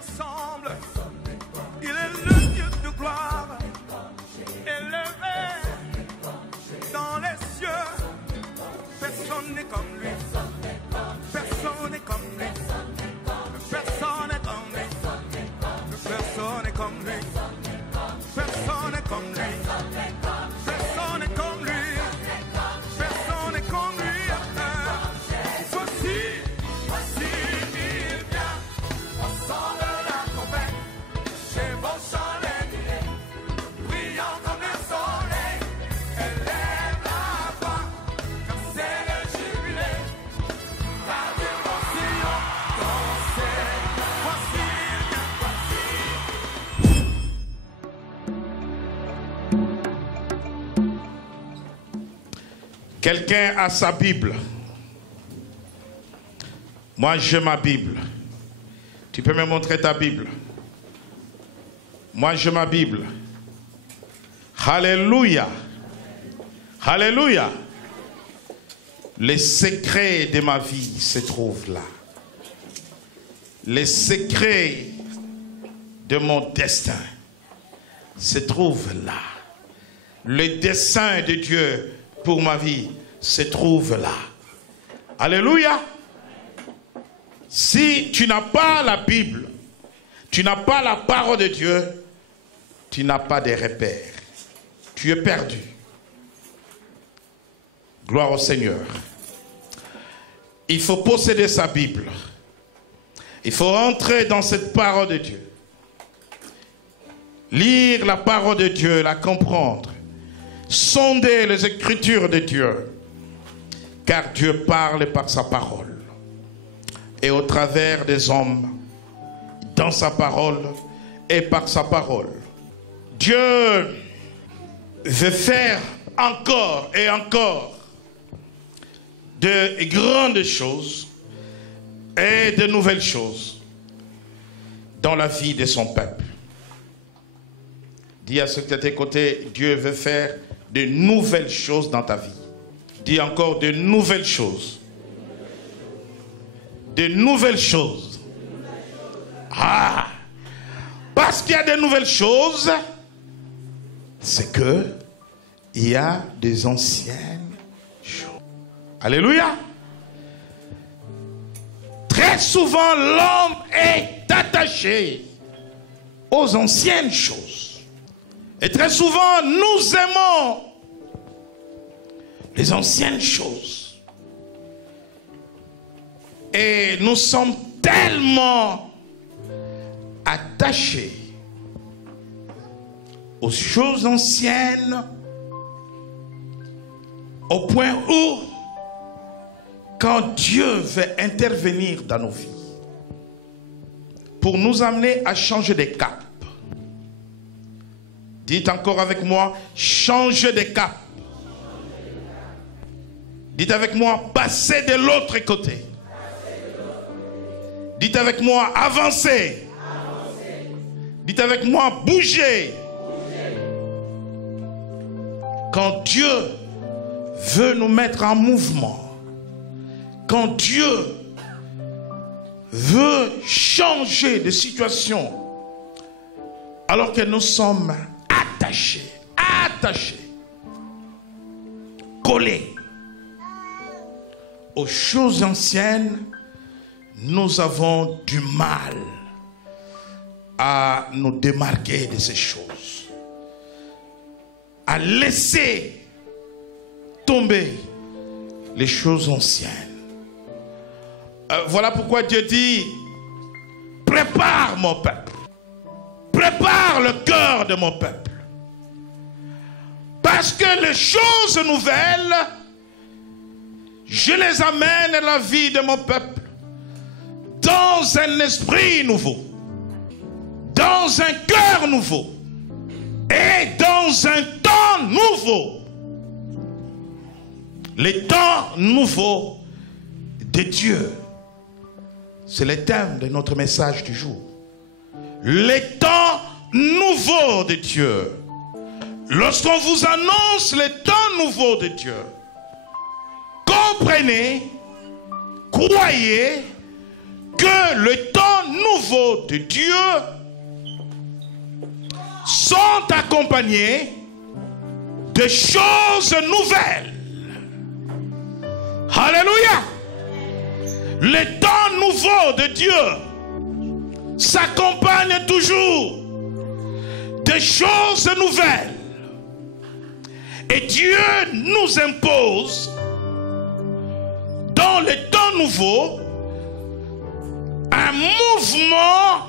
ressemble. Il est le Dieu de gloire, élevé dans les cieux. Personne n'est comme lui. Personne n'est comme lui. Personne n'est comme lui. Personne n'est comme lui. Personne n'est comme lui. Personne n'est comme lui. Personne n'est comme lui. Voici il vient au son de la trompette, chez vos chandeliers, brillant comme le soleil. Élève la voix, comme c'est le jubilé. Radio mon Sion, dansez. Voici il vient, voici. Quelqu'un a sa Bible. Moi, j'ai ma Bible. Tu peux me montrer ta Bible? Moi, j'ai ma Bible. Alléluia. Alléluia. Les secrets de ma vie se trouvent là. Les secrets de mon destin se trouvent là. Le dessein de Dieu pour ma vie se trouve là. Alléluia. Si tu n'as pas la Bible, tu n'as pas la parole de Dieu, tu n'as pas de repères. Tu es perdu. Gloire au Seigneur. Il faut posséder sa Bible. Il faut entrer dans cette parole de Dieu. Lire la parole de Dieu, la comprendre. Sonder les Écritures de Dieu. Car Dieu parle par sa parole. Et au travers des hommes, dans sa parole et par sa parole. Dieu veut faire encore et encore de grandes choses et de nouvelles choses dans la vie de son peuple. Dis à ceux qui sont à tes côtés, Dieu veut faire de nouvelles choses dans ta vie. Dis encore de nouvelles choses. De nouvelles choses. Ah! Parce qu'il y a de nouvelles choses, c'est que il y a des anciennes choses. Alléluia! Très souvent, l'homme est attaché aux anciennes choses. Et très souvent, nous aimons les anciennes choses. Et nous sommes tellement attachés aux choses anciennes au point où, quand Dieu veut intervenir dans nos vies pour nous amener à changer de cap, dites encore avec moi, changer de cap. Dites avec moi, passer de l'autre côté. Dites avec moi, avancer. Dites avec moi, bouger. Quand Dieu veut nous mettre en mouvement, quand Dieu veut changer de situation, alors que nous sommes attachés, collés aux choses anciennes, nous avons du mal à nous démarquer de ces choses, à laisser tomber les choses anciennes. Voilà pourquoi Dieu dit, prépare mon peuple, prépare le cœur de mon peuple, parce que les choses nouvelles, je les amène à la vie de mon peuple dans un esprit nouveau, dans un cœur nouveau et dans un temps nouveau. Les temps nouveaux de Dieu, c'est le thème de notre message du jour. Les temps nouveaux de Dieu. Lorsqu'on vous annonce les temps nouveaux de Dieu, comprenez, croyez que le temps nouveau nouveaux de Dieu sont accompagnés de choses nouvelles. Alléluia. Les temps nouveaux de Dieu s'accompagnent toujours de choses nouvelles. Et Dieu nous impose, dans les temps nouveaux, un mouvement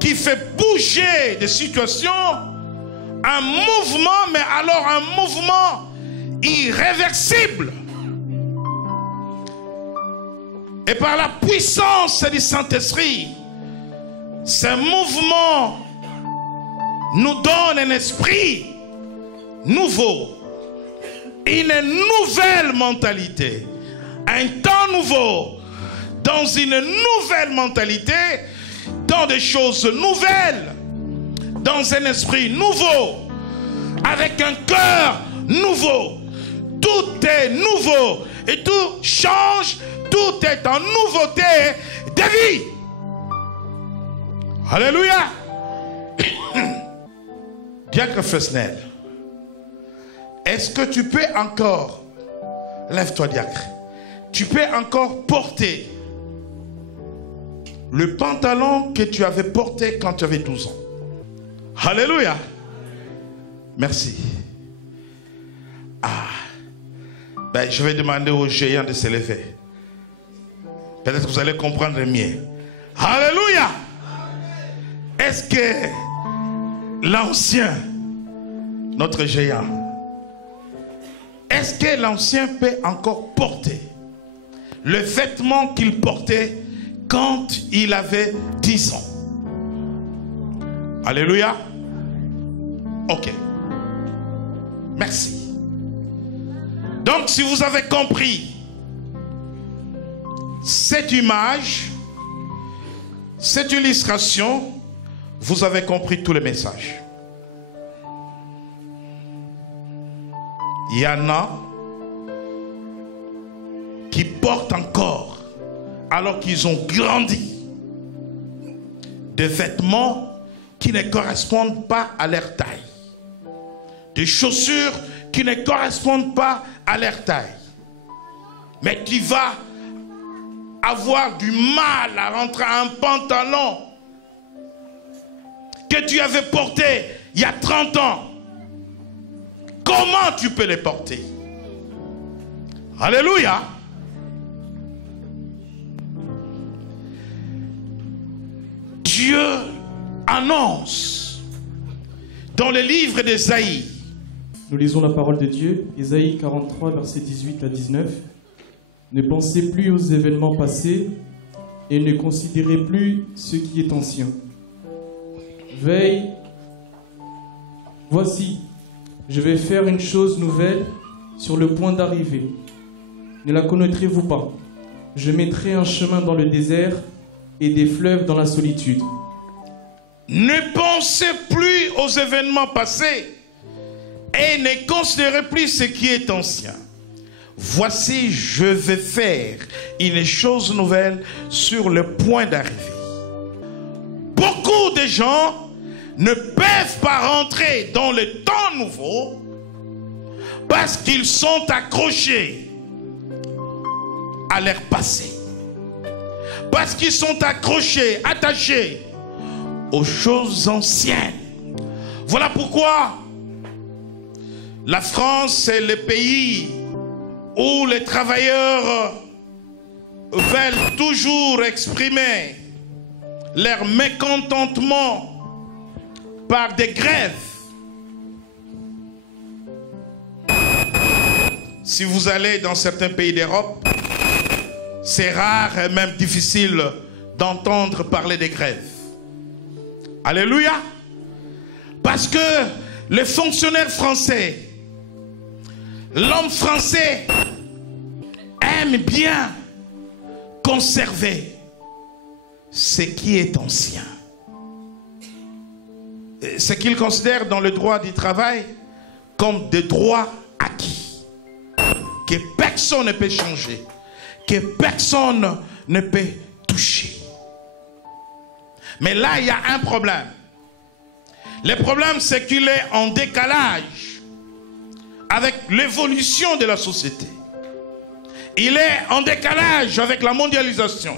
qui fait bouger des situations, un mouvement, mais alors un mouvement irréversible. Et par la puissance du Saint-Esprit, ce mouvement nous donne un esprit nouveau, une nouvelle mentalité, un temps nouveau, dans une nouvelle mentalité, dans des choses nouvelles, dans un esprit nouveau, avec un cœur nouveau. Tout est nouveau et tout change, tout est en nouveauté de vie. Alléluia. Diacre Fesnel, est-ce que tu peux encore, lève-toi diacre, tu peux encore porter le pantalon que tu avais porté quand tu avais 12 ans? Alléluia. Merci. Ben, je vais demander aux géants de se lever. Peut-être que vous allez comprendre mieux. Alléluia. Est-ce que l'ancien, notre géant, est-ce que l'ancien peut encore porter le vêtement qu'il portait quand il avait 10 ans? Alléluia. Ok. Merci. Donc, si vous avez compris cette image, cette illustration, vous avez compris tout le message. Il y en a qui portent encore, alors qu'ils ont grandi, des vêtements qui ne correspondent pas à leur taille, des chaussures qui ne correspondent pas à leur taille. Mais tu vas avoir du mal à rentrer un pantalon que tu avais porté il y a 30 ans. Comment tu peux les porter? Alléluia. Dieu annonce dans le livre d'Ésaïe. Nous lisons la parole de Dieu, Ésaïe 43, versets 18 à 19. Ne pensez plus aux événements passés et ne considérez plus ce qui est ancien. Veille, voici, je vais faire une chose nouvelle sur le point d'arriver. Ne la connaîtrez-vous pas? Je mettrai un chemin dans le désert et des fleuves dans la solitude. Ne pensez plus aux événements passés et ne considérez plus ce qui est ancien. Voici, je vais faire une chose nouvelle sur le point d'arriver. Beaucoup de gens ne peuvent pas rentrer dans le temps nouveau parce qu'ils sont accrochés à leur passé. Parce qu'ils sont accrochés, attachés aux choses anciennes. Voilà pourquoi la France est le pays où les travailleurs veulent toujours exprimer leur mécontentement par des grèves. Si vous allez dans certains pays d'Europe, c'est rare et même difficile d'entendre parler des grèves. Alléluia. Parce que les fonctionnaires français, l'homme français aime bien conserver ce qui est ancien. Ce qu'il considère dans le droit du travail comme des droits acquis, que personne ne peut changer, que personne ne peut toucher. Mais là, il y a un problème. Le problème, c'est qu'il est en décalage avec l'évolution de la société. Il est en décalage avec la mondialisation.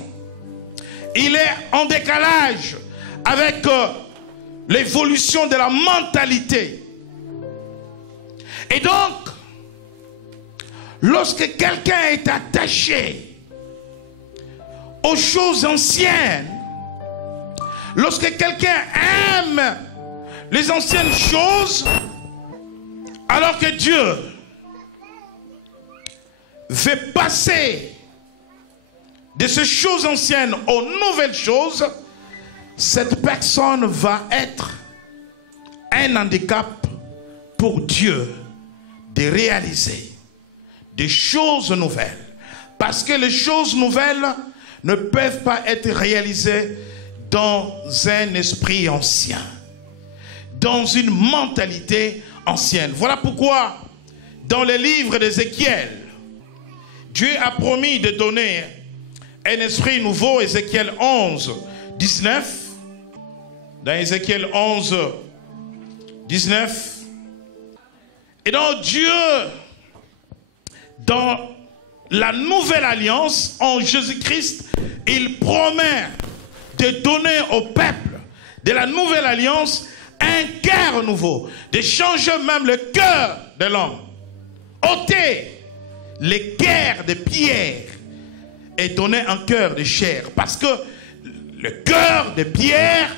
Il est en décalage avec l'évolution de la mentalité. Et donc, lorsque quelqu'un est attaché aux choses anciennes, lorsque quelqu'un aime les anciennes choses, alors que Dieu veut passer de ces choses anciennes aux nouvelles choses, cette personne va être un handicap pour Dieu de réaliser des choses nouvelles. Parce que les choses nouvelles ne peuvent pas être réalisées dans un esprit ancien, dans une mentalité ancienne. Voilà pourquoi dans le livre d'Ézéchiel, Dieu a promis de donner un esprit nouveau. Ézéchiel 11, 19. Dans Ézéchiel 11, 19. Et donc Dieu, dans la nouvelle alliance, en Jésus-Christ, il promet de donner au peuple de la nouvelle alliance un cœur nouveau, de changer même le cœur de l'homme, ôter les cœurs de pierre et donner un cœur de chair, parce que le cœur de pierre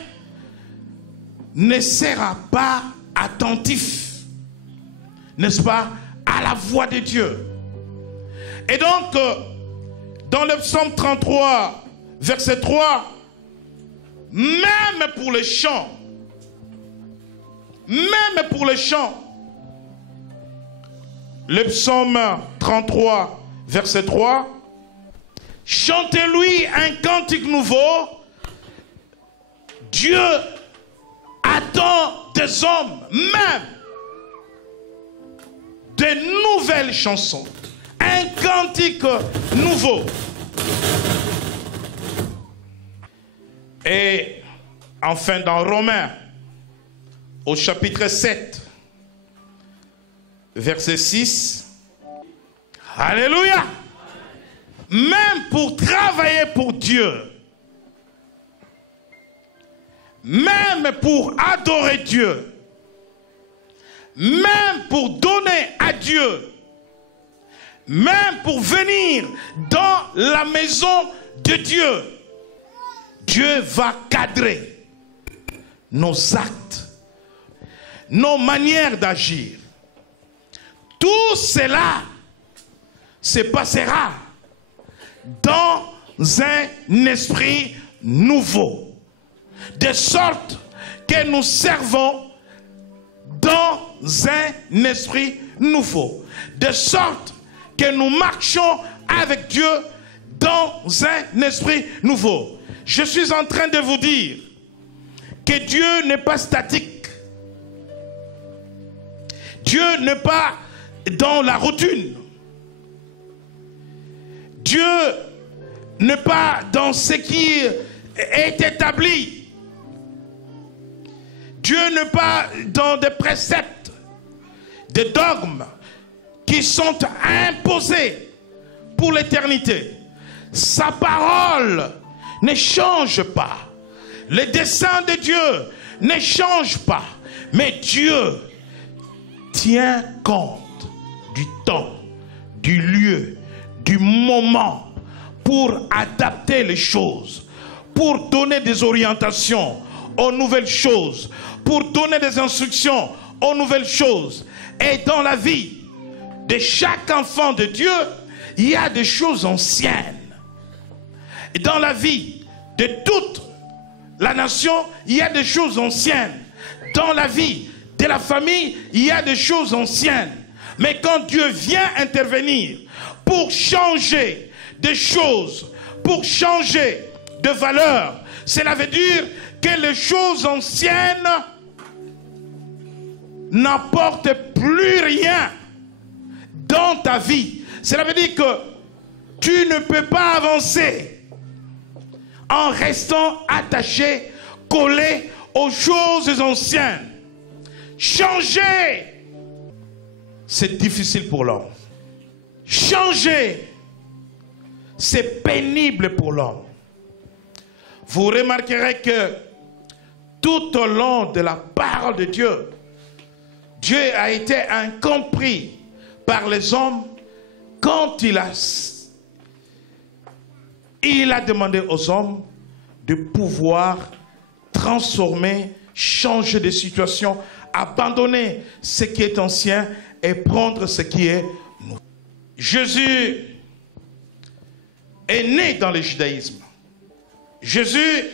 ne sera pas attentif, n'est-ce pas, à la voix de Dieu. Et donc, dans le psaume 33, verset 3, même pour les chants, le psaume 33, verset 3, chantez-lui un cantique nouveau. Dieu attend des hommes, même de nouvelles chansons, un cantique nouveau. Et enfin dans Romains, au chapitre 7, verset 6, alléluia, même pour travailler pour Dieu, même pour adorer Dieu, même pour donner à Dieu, même pour venir dans la maison de Dieu, Dieu va cadrer nos actes, nos manières d'agir. Tout cela se passera dans un esprit nouveau, de sorte que nous servons dans un esprit nouveau, de sorte que nous marchons avec Dieu dans un esprit nouveau. Je suis en train de vous dire que Dieu n'est pas statique. Dieu n'est pas dans la routine. Dieu n'est pas dans ce qui est établi. Dieu n'est pas dans des préceptes, des dogmes qui sont imposés pour l'éternité. Sa parole ne change pas. Le dessein de Dieu ne change pas. Mais Dieu tient compte du temps, du lieu, du moment pour adapter les choses, pour donner des orientations aux nouvelles choses, pour donner des instructions aux nouvelles choses. Et dans la vie de chaque enfant de Dieu, il y a des choses anciennes. Et dans la vie de toute la nation, il y a des choses anciennes. Dans la vie de la famille, il y a des choses anciennes. Mais quand Dieu vient intervenir pour changer des choses, pour changer de valeur, cela veut dire que les choses anciennes n'apportent plus rien dans ta vie. Cela veut dire que tu ne peux pas avancer en restant attaché collé aux choses anciennes. Changer, c'est difficile pour l'homme. Changer, c'est pénible pour l'homme. Vous remarquerez que tout au long de la parole de Dieu, Dieu a été incompris par les hommes quand il a demandé aux hommes de pouvoir transformer, changer de situation, abandonner ce qui est ancien et prendre ce qui est nouveau. Jésus est né dans le judaïsme. Jésus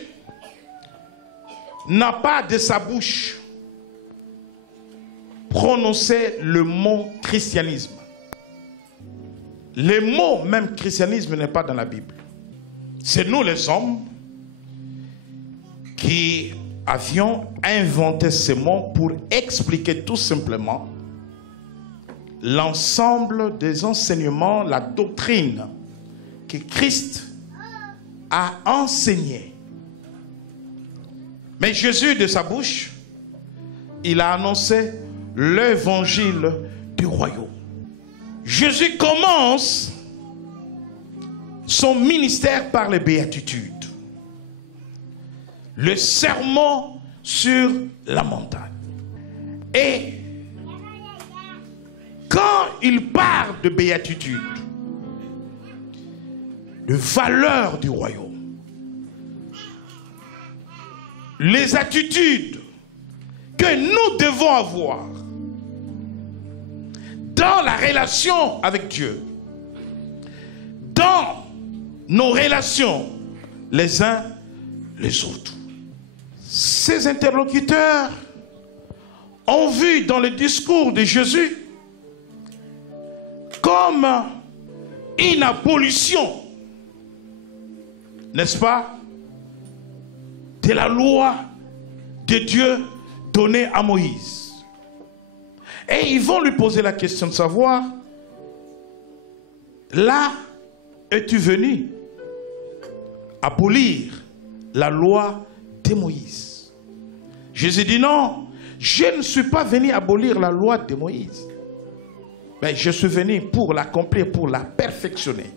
n'a pas de sa bouche prononcé le mot christianisme. Le mot même christianisme n'est pas dans la Bible. C'est nous les hommes qui avions inventé ce mot pour expliquer tout simplement l'ensemble des enseignements, la doctrine que Christ a enseigné. Mais Jésus, de sa bouche, il a annoncé l'évangile du royaume. Jésus commence son ministère par les béatitudes. Le sermon sur la montagne. Et quand il parle de béatitude, de valeur du royaume, les attitudes que nous devons avoir dans la relation avec Dieu, dans nos relations les uns les autres. Ces interlocuteurs ont vu dans le discours de Jésus comme une abolition, n'est-ce pas, de la loi de Dieu donnée à Moïse. Et ils vont lui poser la question de savoir, là, es-tu venu abolir la loi de Moïse? Jésus dit non, je ne suis pas venu abolir la loi de Moïse. Mais je suis venu pour l'accomplir, pour la perfectionner,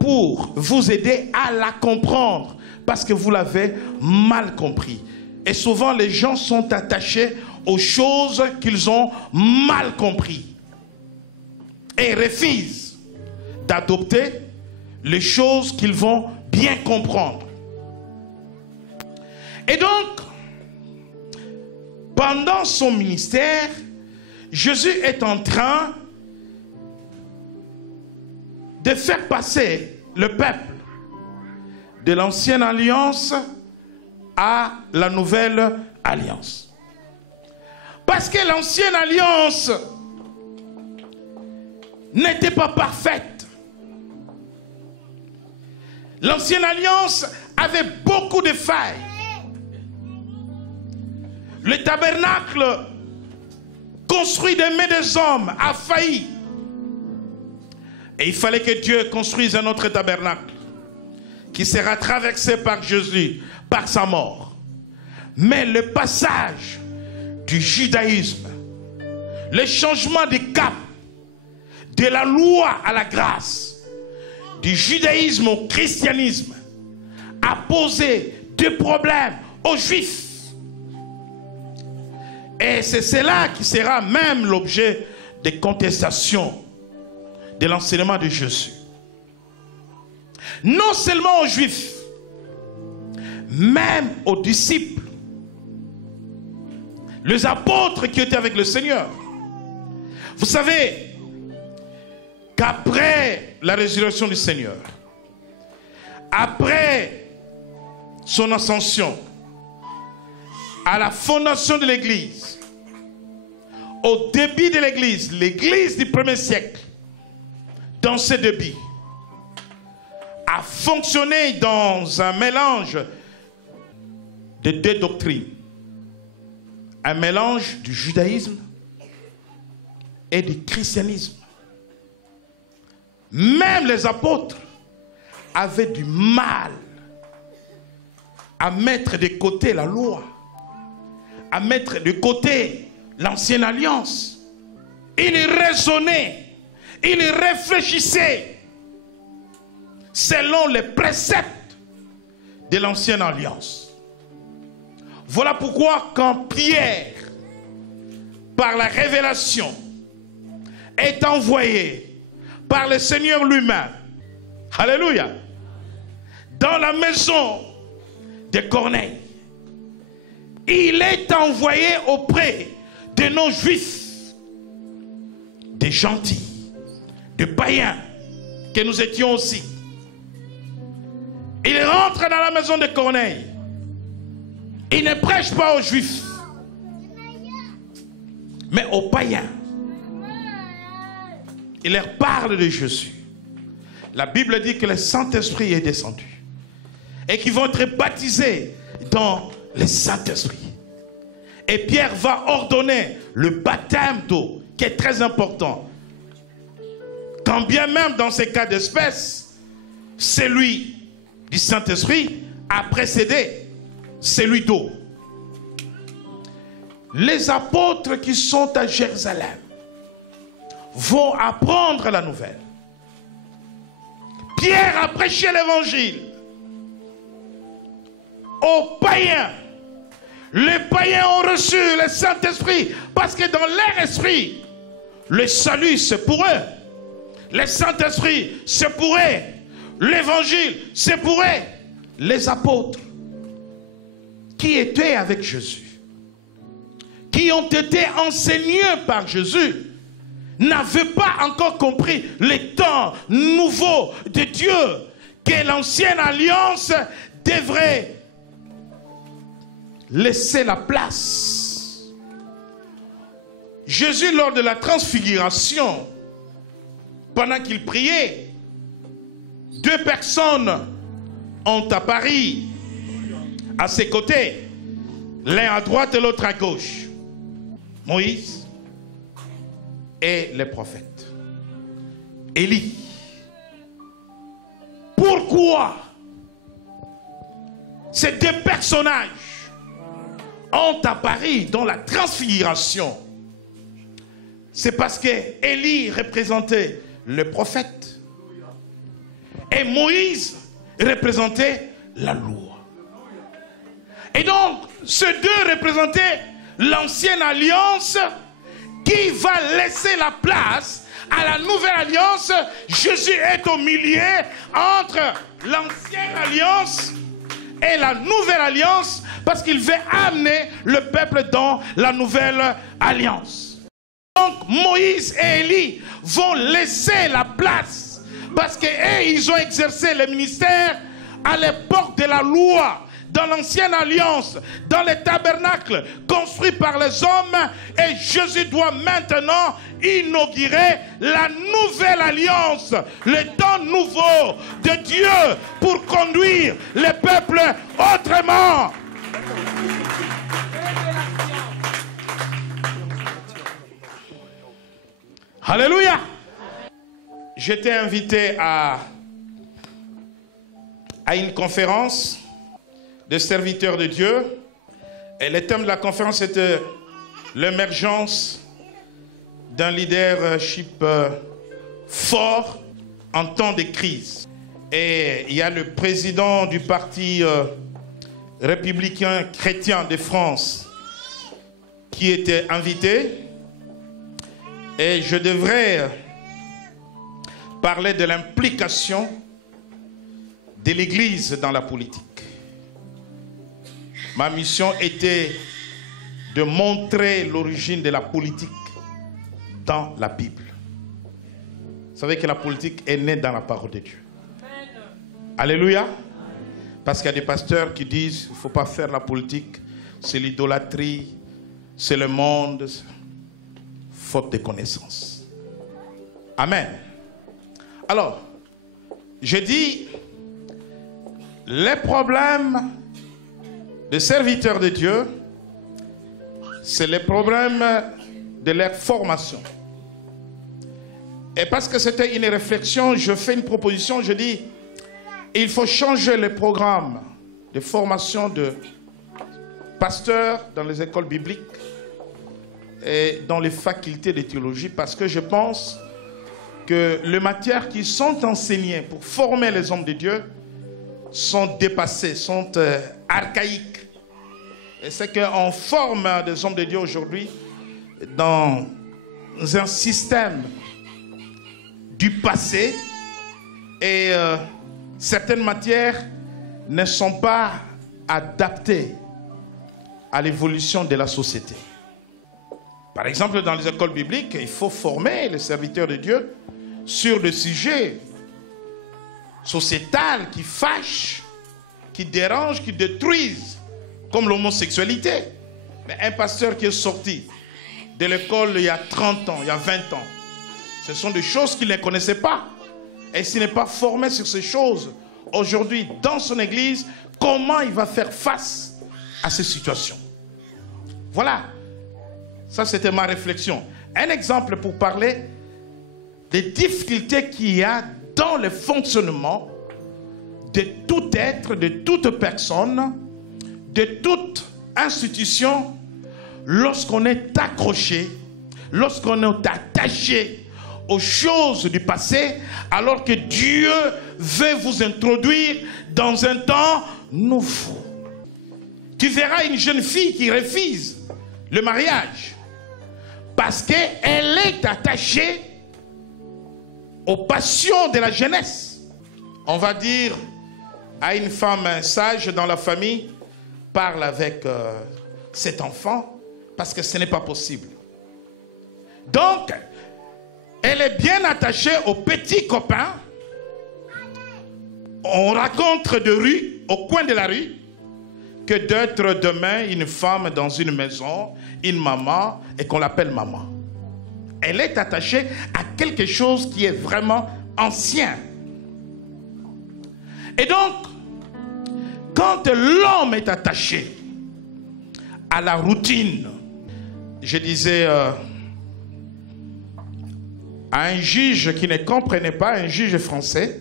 pour vous aider à la comprendre, parce que vous l'avez mal compris. Et souvent les gens sont attachés aux choses qu'ils ont mal compris et refusent d'adopter les choses qu'ils vont bien comprendre. Et donc, pendant son ministère, Jésus est en train de faire passer le peuple de l'ancienne alliance à la nouvelle alliance. Parce que l'ancienne alliance n'était pas parfaite. L'ancienne alliance avait beaucoup de failles. Le tabernacle construit des mains des hommes a failli. Et il fallait que Dieu construise un autre tabernacle qui sera traversé par Jésus, par sa mort. Mais le passage du judaïsme, le changement de cap, de la loi à la grâce, du judaïsme au christianisme, a posé deux problèmes aux Juifs. Et c'est cela qui sera même l'objet des contestations de l'enseignement de Jésus. Non seulement aux Juifs, même aux disciples, les apôtres qui étaient avec le Seigneur. Vous savez qu'après la résurrection du Seigneur, après son ascension, à la fondation de l'Église, au début de l'Église, l'Église du premier siècle, dans ce début, a fonctionné dans un mélange de deux doctrines. Un mélange du judaïsme et du christianisme. Même les apôtres avaient du mal à mettre de côté la loi, à mettre de côté l'ancienne alliance. Il raisonnait, il réfléchissait selon les préceptes de l'ancienne alliance. Voilà pourquoi quand Pierre, par la révélation, est envoyé par le Seigneur lui-même, alléluia, dans la maison de Corneille, il est envoyé auprès de non-juifs, des gentils, des païens, que nous étions aussi. Il rentre dans la maison de Corneille. Il ne prêche pas aux juifs, mais aux païens. Il leur parle de Jésus. La Bible dit que le Saint-Esprit est descendu et qu'ils vont être baptisés dans le Saint-Esprit. Et Pierre va ordonner le baptême d'eau, qui est très important. Quand bien même dans ces cas d'espèce, celui du Saint-Esprit a précédé celui d'eau. Les apôtres qui sont à Jérusalem vont apprendre la nouvelle. Pierre a prêché l'évangile aux païens. Les païens ont reçu le Saint-Esprit parce que dans leur esprit, le salut c'est pour eux. Le Saint-Esprit c'est pour eux. L'évangile c'est pour eux. Les apôtres qui étaient avec Jésus, qui ont été enseignés par Jésus, n'avaient pas encore compris les temps nouveaux de Dieu, que l'ancienne alliance devrait laisser la place. Jésus, lors de la transfiguration, pendant qu'il priait, 2 personnes ont apparu à ses côtés, l'un à droite et l'autre à gauche. Moïse et les prophètes. Élie. Pourquoi ces 2 personnages ont apparu dans la transfiguration? C'est parce que Élie représentait le prophète et Moïse représentait la loi. Et donc, ces 2 représentaient l'ancienne alliance qui va laisser la place à la nouvelle alliance. Jésus est au milieu entre l'ancienne alliance et la nouvelle alliance parce qu'il veut amener le peuple dans la nouvelle alliance. Donc Moïse et Élie vont laisser la place parce qu'eux, ils ont exercé le ministère à l'époque de la loi, dans l'ancienne alliance, dans les tabernacles construits par les hommes, et Jésus doit maintenant inaugurer la nouvelle alliance, le temps nouveau de Dieu pour conduire les peuples autrement. Alléluia. J'étais invité à une conférence de serviteurs de Dieu. Et le thème de la conférence était l'émergence d'un leadership fort en temps de crise. Et il y a le président du parti républicain chrétien de France qui était invité. Et je devrais parler de l'implication de l'Église dans la politique. Ma mission était de montrer l'origine de la politique dans la Bible. Vous savez que la politique est née dans la parole de Dieu. Amen. Alléluia. Parce qu'il y a des pasteurs qui disent qu'il ne faut pas faire la politique, c'est l'idolâtrie, c'est le monde, faute de connaissances. Amen. Alors, je dis, les problèmes des serviteurs de Dieu, c'est le problème de leur formation. Et parce que c'était une réflexion, je fais une proposition, je dis, il faut changer le programme de formation de pasteurs dans les écoles bibliques et dans les facultés de théologie, parce que je pense que les matières qui sont enseignées pour former les hommes de Dieu sont dépassées, sont archaïques. Et c'est qu'on forme des hommes de Dieu aujourd'hui dans un système du passé et certaines matières ne sont pas adaptées à l'évolution de la société. Par exemple, dans les écoles bibliques, il faut former les serviteurs de Dieu sur des sujets sociétaux qui fâchent, qui dérangent, qui détruisent, comme l'homosexualité. Mais un pasteur qui est sorti de l'école il y a 30 ans, il y a 20 ans, ce sont des choses qu'il ne connaissait pas. Et s'il n'est pas formé sur ces choses, aujourd'hui, dans son église, comment il va faire face à ces situations? Voilà. Ça, c'était ma réflexion. Un exemple pour parler des difficultés qu'il y a dans le fonctionnement de tout être, de toute personne, de toute institution, lorsqu'on est accroché, lorsqu'on est attaché aux choses du passé, alors que Dieu veut vous introduire dans un temps nouveau. Tu verras une jeune fille qui refuse le mariage parce qu'elle est attachée aux passions de la jeunesse. On va dire à une femme sage dans la famille, parle avec cet enfant parce que ce n'est pas possible. Donc, elle est bien attachée aux petits copains. On rencontre de rue, au coin de la rue, que d'être demain une femme dans une maison, une maman, et qu'on l'appelle maman. Elle est attachée à quelque chose qui est vraiment ancien. Et donc, quand l'homme est attaché à la routine, je disais à un juge qui ne comprenait pas, un juge français,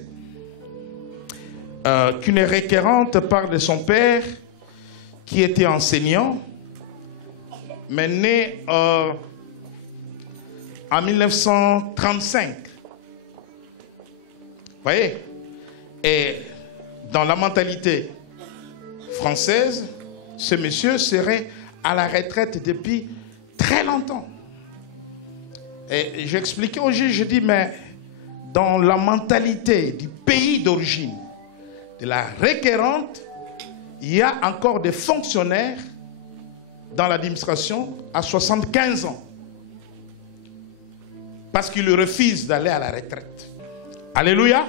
qu'une requérante parle de son père qui était enseignant, mais né en 1935. Vous voyez? Et dans la mentalité française, ce monsieur serait à la retraite depuis très longtemps. Et j'expliquais au juge, je dis, mais dans la mentalité du pays d'origine de la requérante, il y a encore des fonctionnaires dans l'administration à 75 ans. Parce qu'ils refusent d'aller à la retraite. Alléluia.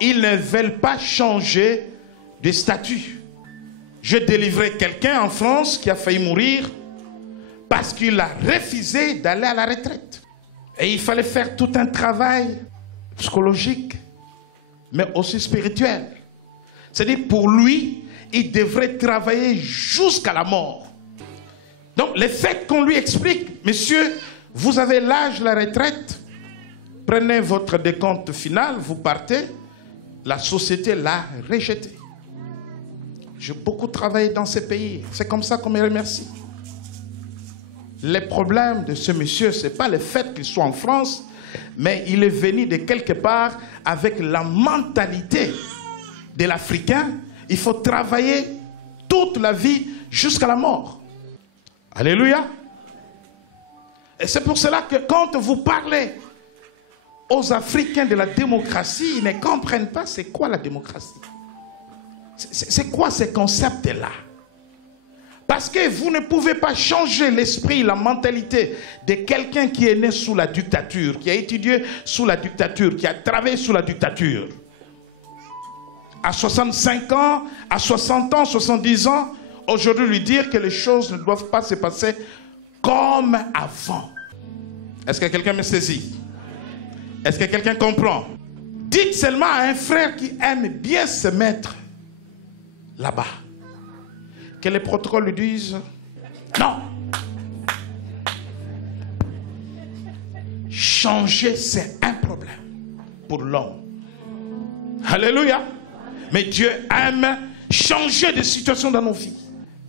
Ils ne veulent pas changer de statut. J'ai délivré quelqu'un en France qui a failli mourir parce qu'il a refusé d'aller à la retraite. Et il fallait faire tout un travail psychologique, mais aussi spirituel. C'est-à-dire, pour lui, il devrait travailler jusqu'à la mort. Donc, le fait qu'on lui explique, monsieur, vous avez l'âge de la retraite, prenez votre décompte final, vous partez, la société l'a rejeté. J'ai beaucoup travaillé dans ces pays. C'est comme ça qu'on me remercie. Le problème de ce monsieur, ce n'est pas le fait qu'il soit en France, mais il est venu de quelque part avec la mentalité de l'Africain. Il faut travailler toute la vie jusqu'à la mort. Alléluia. Et c'est pour cela que quand vous parlez aux Africains de la démocratie, ils ne comprennent pas c'est quoi la démocratie. C'est quoi ce concept-là? Parce que vous ne pouvez pas changer l'esprit, la mentalité de quelqu'un qui est né sous la dictature, qui a étudié sous la dictature, qui a travaillé sous la dictature. À 65 ans, à 60 ans, 70 ans, aujourd'hui lui dire que les choses ne doivent pas se passer comme avant. Est-ce que quelqu'un me saisit? Est-ce que quelqu'un comprend? Dites seulement à un frère qui aime bien se mettre là-bas, que les protocoles lui disent non. Changer, c'est un problème pour l'homme. Alléluia. Mais Dieu aime changer des situations dans nos vies.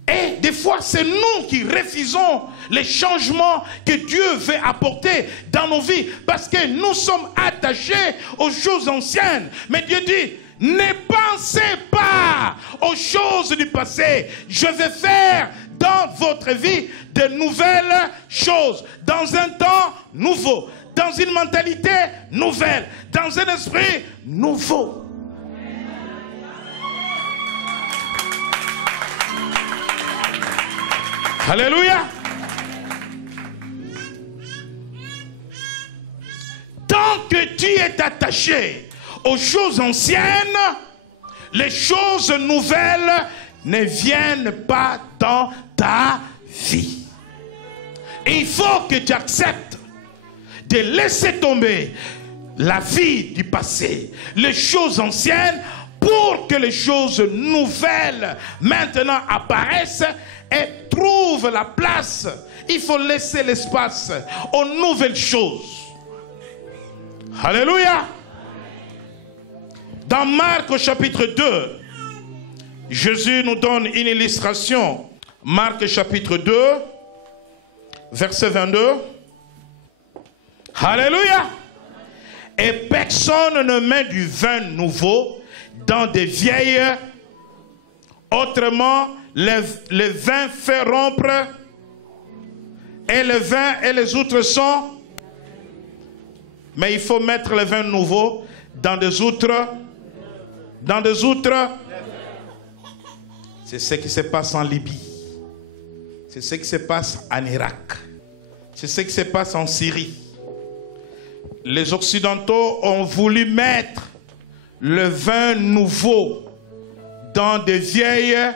Et des fois, c'est nous qui refusons les changements que Dieu veut apporter dans nos vies parce que nous sommes attachés aux choses anciennes. Mais Dieu dit, ne pensez pas aux choses du passé. Je vais faire dans votre vie de nouvelles choses, dans un temps nouveau, dans une mentalité nouvelle, dans un esprit nouveau. Alléluia. Tant que tu es attaché aux choses anciennes, les choses nouvelles ne viennent pas dans ta vie. Et il faut que tu acceptes de laisser tomber la vie du passé, les choses anciennes, pour que les choses nouvelles maintenant apparaissent et trouvent la place. Il faut laisser l'espace aux nouvelles choses. Alléluia. Dans Marc au chapitre 2, Jésus nous donne une illustration. Marc chapitre 2, verset 22. Alléluia. Et personne ne met du vin nouveau dans des vieilles. Autrement, le vin fait rompre et le vin et les outres sont. Mais il faut mettre le vin nouveau dans des outres. Dans des outres. C'est ce qui se passe en Libye. C'est ce qui se passe en Irak. C'est ce qui se passe en Syrie. Les Occidentaux ont voulu mettre le vin nouveau dans des vieilles.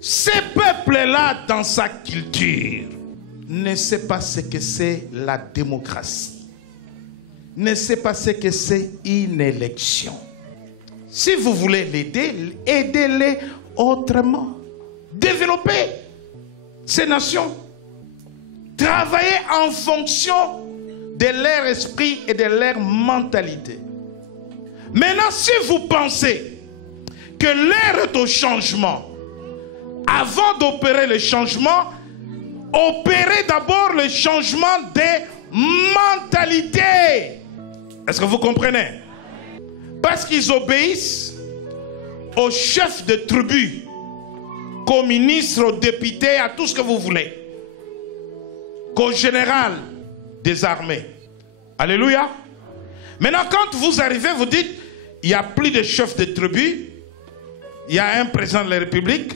Ces peuples-là, dans sa culture, ne savent pas ce que c'est la démocratie. Ne savent pas ce que c'est une élection. Si vous voulez l'aider, aidez-les autrement. Développez ces nations. Travaillez en fonction de leur esprit et de leur mentalité. Maintenant, si vous pensez que l'heure est au changement, avant d'opérer le changement, opérez d'abord le changement des mentalités. Est-ce que vous comprenez? Parce qu'ils obéissent aux chefs de tribu, qu'aux ministres, aux députés, à tout ce que vous voulez, qu'au général des armées. Alléluia. Maintenant, quand vous arrivez, vous dites, il n'y a plus de chefs de tribu, il y a un président de la République,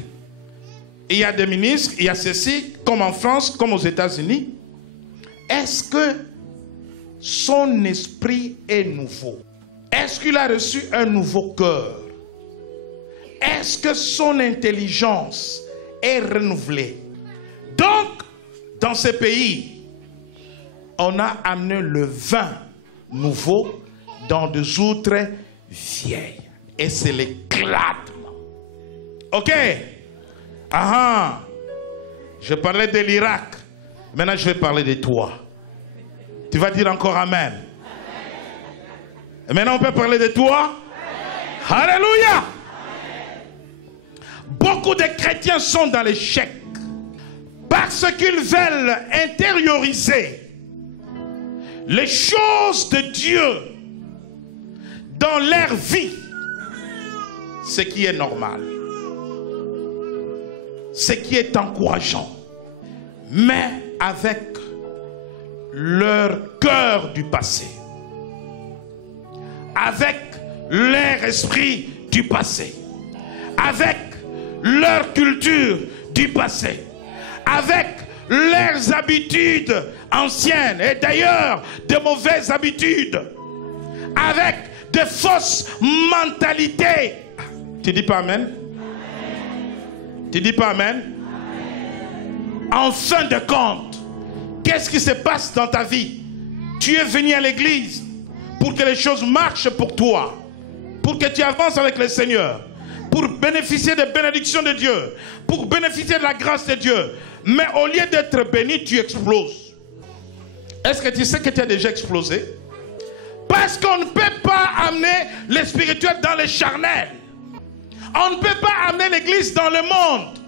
il y a des ministres, il y a ceci, comme en France, comme aux États-Unis. Est-ce que son esprit est nouveau? Est-ce qu'il a reçu un nouveau cœur? Est-ce que son intelligence est renouvelée? Donc, dans ces pays, on a amené le vin nouveau dans des outres vieilles. Et c'est l'éclatement. Ok? Ah, je parlais de l'Irak. Maintenant, je vais parler de toi. Tu vas dire encore Amen. Et maintenant, on peut parler de toi. Alléluia. Beaucoup de chrétiens sont dans l'échec parce qu'ils veulent intérioriser les choses de Dieu dans leur vie, ce qui est normal, ce qui est encourageant, mais avec leur cœur du passé, avec leur esprit du passé, avec leur culture du passé, avec leurs habitudes anciennes et d'ailleurs de mauvaises habitudes, avec de fausses mentalités. Tu dis pas Amen? Tu dis pas Amen? En fin de compte, qu'est-ce qui se passe dans ta vie? Tu es venu à l'église pour que les choses marchent pour toi, pour que tu avances avec le Seigneur, pour bénéficier des bénédictions de Dieu, pour bénéficier de la grâce de Dieu. Mais au lieu d'être béni, tu exploses. Est-ce que tu sais que tu as déjà explosé? Parce qu'on ne peut pas amener le spirituel dans le charnel. On ne peut pas amener l'église dans le monde.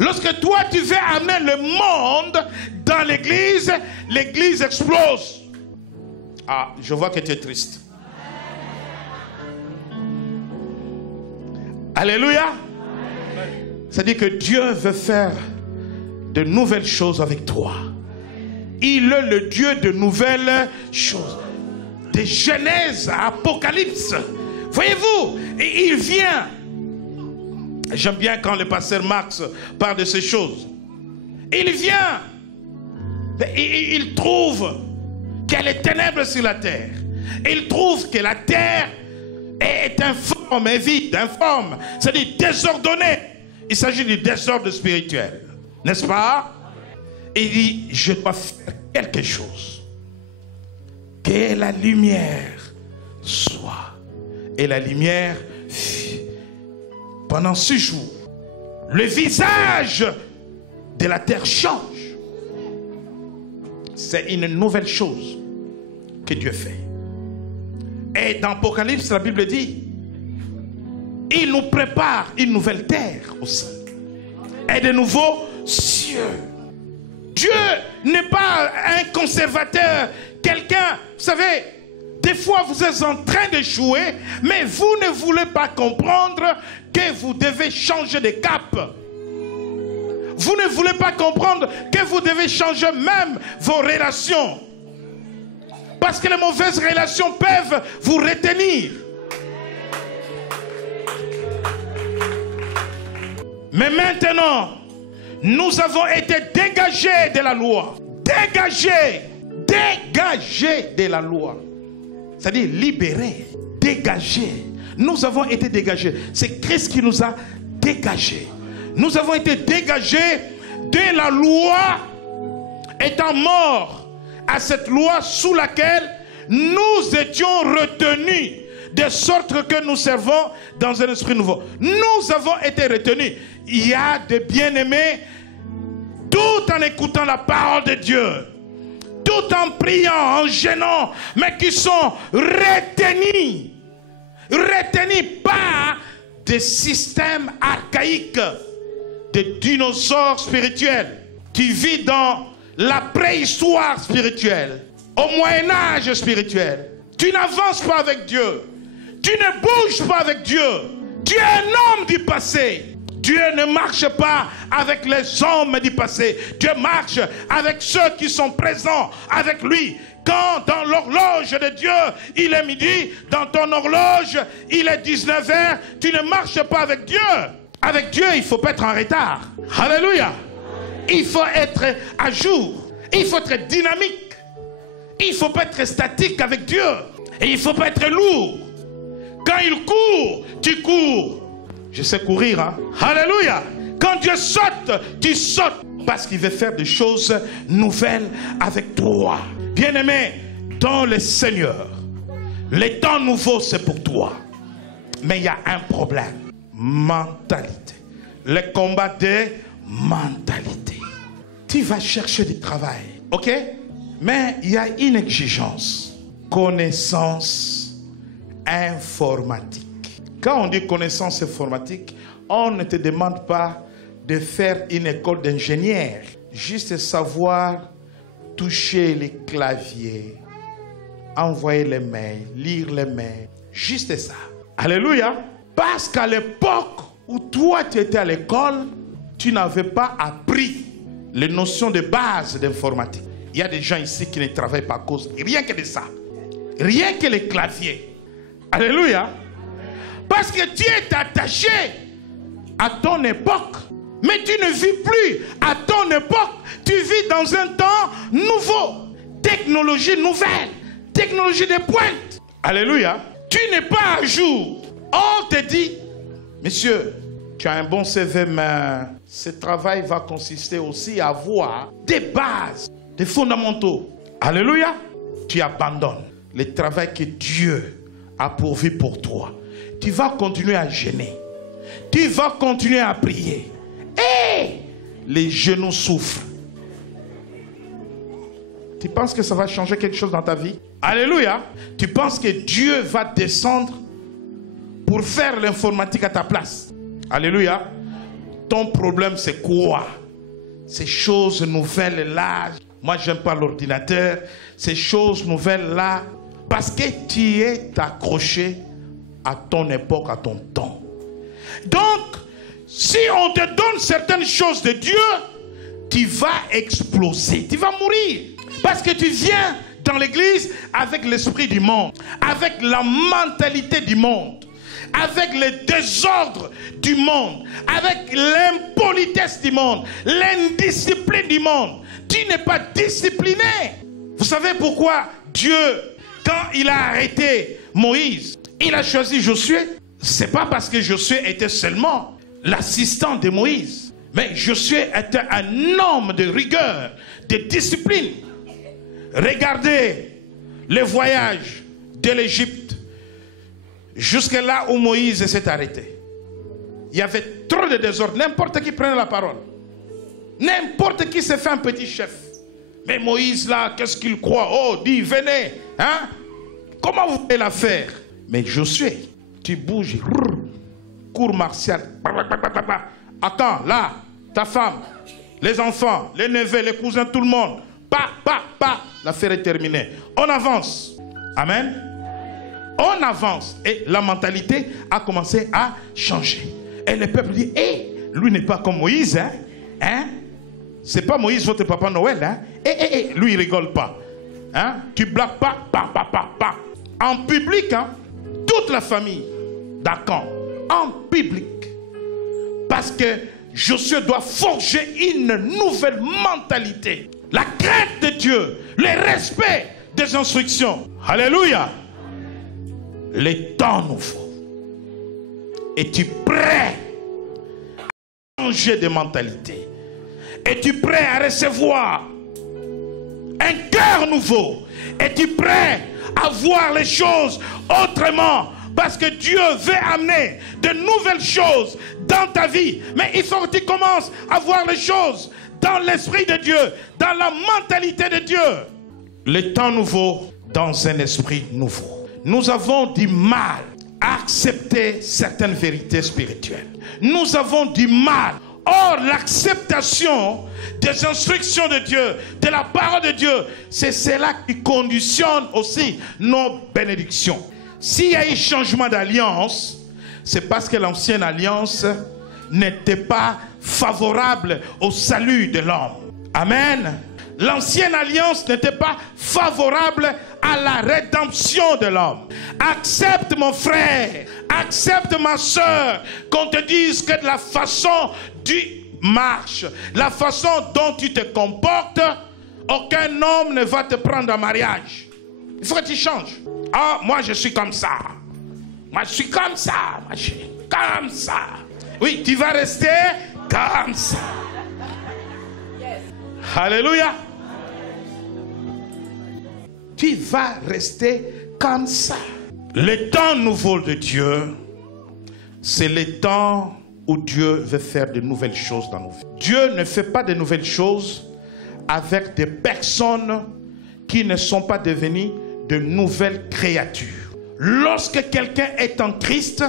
Lorsque toi tu veux amener le monde dans l'église, l'église explose. Ah, je vois que tu es triste. Alléluia. C'est-à-dire que Dieu veut faire de nouvelles choses avec toi. Il est le Dieu de nouvelles choses. De Genèse à Apocalypse. Voyez-vous, il vient. J'aime bien quand le pasteur Marx parle de ces choses. Il vient. Il trouve qu'il y a les ténèbres sur la terre. Il trouve que la terre est informe, est vide, informe. C'est-à-dire désordonnée. Il s'agit du désordre spirituel. N'est-ce pas? Il dit, je dois faire quelque chose. Que la lumière soit. Et la lumière fut. Pendant 6 jours, le visage de la terre change. C'est une nouvelle chose que Dieu fait. Et dans Apocalypse, la Bible dit, il nous prépare une nouvelle terre aussi. Et de nouveaux cieux. Dieu n'est pas un conservateur, quelqu'un, vous savez, des fois vous êtes en train d'échouer, mais vous ne voulez pas comprendre que vous devez changer de cap. Vous ne voulez pas comprendre que vous devez changer même vos relations. Parce que les mauvaises relations peuvent vous retenir. Mais maintenant, nous avons été dégagés de la loi. Dégagés de la loi. C'est-à-dire libérés, dégagés. Nous avons été dégagés. C'est Christ qui nous a dégagés. Nous avons été dégagés de la loi, étant morts à cette loi sous laquelle nous étions retenus, de sorte que nous servons dans un esprit nouveau. Nous avons été retenus. Il y a des bien-aimés, tout en écoutant la parole de Dieu, tout en priant, en gênant, mais qui sont retenus par des systèmes archaïques, des dinosaures spirituels. Tu vis dans la préhistoire spirituelle, au Moyen-Âge spirituel. Tu n'avances pas avec Dieu. Tu ne bouges pas avec Dieu. Tu es un homme du passé. Dieu ne marche pas avec les hommes du passé. Dieu marche avec ceux qui sont présents avec lui. Quand dans l'horloge de Dieu, il est midi, dans ton horloge, il est 19h, tu ne marches pas avec Dieu. Avec Dieu, il ne faut pas être en retard. Alléluia. Il faut être à jour. Il faut être dynamique. Il ne faut pas être statique avec Dieu. Et il ne faut pas être lourd. Quand il court, tu cours. Je sais courir, hein? Alléluia. Quand Dieu saute, tu sautes. Parce qu'il veut faire des choses nouvelles avec toi. Bien-aimé, dans le Seigneur, les temps nouveaux, c'est pour toi. Mais il y a un problème. Mentalité. Le combat des mentalités. Tu vas chercher du travail, ok? Mais il y a une exigence. Connaissance informatique. Quand on dit connaissance informatique, on ne te demande pas de faire une école d'ingénieur. Juste savoir toucher les claviers, envoyer les mails, lire les mails. Juste ça. Alléluia. Parce qu'à l'époque où toi tu étais à l'école, tu n'avais pas appris les notions de base d'informatique. Il y a des gens ici qui ne travaillent pas à cause rien que de ça. Rien que les claviers. Alléluia. Parce que tu es attaché à ton époque. Mais tu ne vis plus à ton époque. Tu vis dans un temps nouveau. Technologie nouvelle. Technologie de pointe. Alléluia. Tu n'es pas à jour. On te dit, monsieur, tu as un bon CV, mais ce travail va consister aussi à avoir des bases, des fondamentaux. Alléluia. Tu abandonnes le travail que Dieu a pourvu pour toi. Tu vas continuer à jeûner. Tu vas continuer à prier. Et les genoux souffrent. Tu penses que ça va changer quelque chose dans ta vie? Alléluia. Tu penses que Dieu va descendre pour faire l'informatique à ta place. Alléluia. Ton problème c'est quoi? Ces choses nouvelles là. Moi j'aime pas l'ordinateur. Ces choses nouvelles là. Parce que tu es accroché à ton époque, à ton temps. Donc, si on te donne certaines choses de Dieu, tu vas exploser, tu vas mourir. Parce que tu viens dans l'église avec l'esprit du monde, avec la mentalité du monde, avec le désordre du monde, avec l'impolitesse du monde, l'indiscipline du monde. Tu n'es pas discipliné. Vous savez pourquoi Dieu, quand il a arrêté Moïse, il a choisi Josué? C'est pas parce que Josué était seulement l'assistant de Moïse, mais Josué était un homme de rigueur, de discipline. Regardez le voyage de l'Égypte jusque là où Moïse s'est arrêté. Il y avait trop de désordre. N'importe qui prenait la parole. N'importe qui s'est fait un petit chef. Mais Moïse là, qu'est-ce qu'il croit? Oh, dis, venez. Hein? Comment vous pouvez la faire? Mais Josué, tu bouges. Cours martial. Attends, là, ta femme, les enfants, les neveux, les cousins, tout le monde. L'affaire est terminée. On avance. Amen. On avance. Et la mentalité a commencé à changer. Et le peuple dit, lui n'est pas comme Moïse. Hein? C'est pas Moïse, votre papa Noël. Hein? Lui, il rigole pas. Hein? Tu blagues pas. En public, hein? Toute la famille d'Akan. En public. Parce que Josué doit forger une nouvelle mentalité. La crainte de Dieu, le respect des instructions. Alléluia. Les temps nouveaux. Es-tu prêt à changer de mentalité? Es-tu prêt à recevoir un cœur nouveau? Es-tu prêt à voir les choses autrement? Parce que Dieu veut amener de nouvelles choses dans ta vie. Mais il faut que tu commences à voir les choses dans l'esprit de Dieu, dans la mentalité de Dieu. Le temps nouveau dans un esprit nouveau. Nous avons du mal à accepter certaines vérités spirituelles. Nous avons du mal. Or, l'acceptation des instructions de Dieu, de la parole de Dieu, c'est cela qui conditionne aussi nos bénédictions. S'il y a eu changement d'alliance, c'est parce que l'ancienne alliance n'était pas favorable au salut de l'homme. Amen. L'ancienne alliance n'était pas favorable à la rédemption de l'homme. Accepte mon frère, accepte ma soeur, qu'on te dise que de la façon tu marches, la façon dont tu te comportes, aucun homme ne va te prendre en mariage. Il faut que tu changes. Ah, moi je suis comme ça. Moi je suis comme ça, ma chérie. Comme ça. Oui, tu vas rester comme ça. Alléluia. Tu vas rester comme ça. Le temps nouveau de Dieu, c'est le temps où Dieu veut faire de nouvelles choses dans nos vies. Dieu ne fait pas de nouvelles choses avec des personnes qui ne sont pas devenues de nouvelles créatures. Lorsque quelqu'un est en Christ,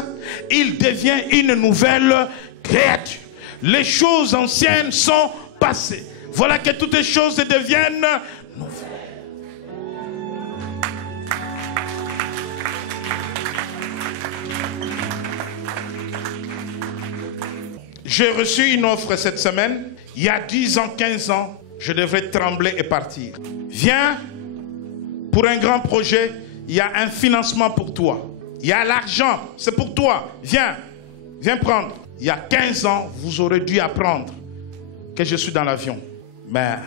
il devient une nouvelle créature. Les choses anciennes sont passées. Voilà que toutes les choses deviennent nouvelles. J'ai reçu une offre cette semaine. Il y a 10 ans, 15 ans, je devrais trembler et partir. Viens pour un grand projet. Il y a un financement pour toi. Il y a l'argent, c'est pour toi. Viens, viens prendre. Il y a 15 ans, vous aurez dû apprendre que je suis dans l'avion. Mais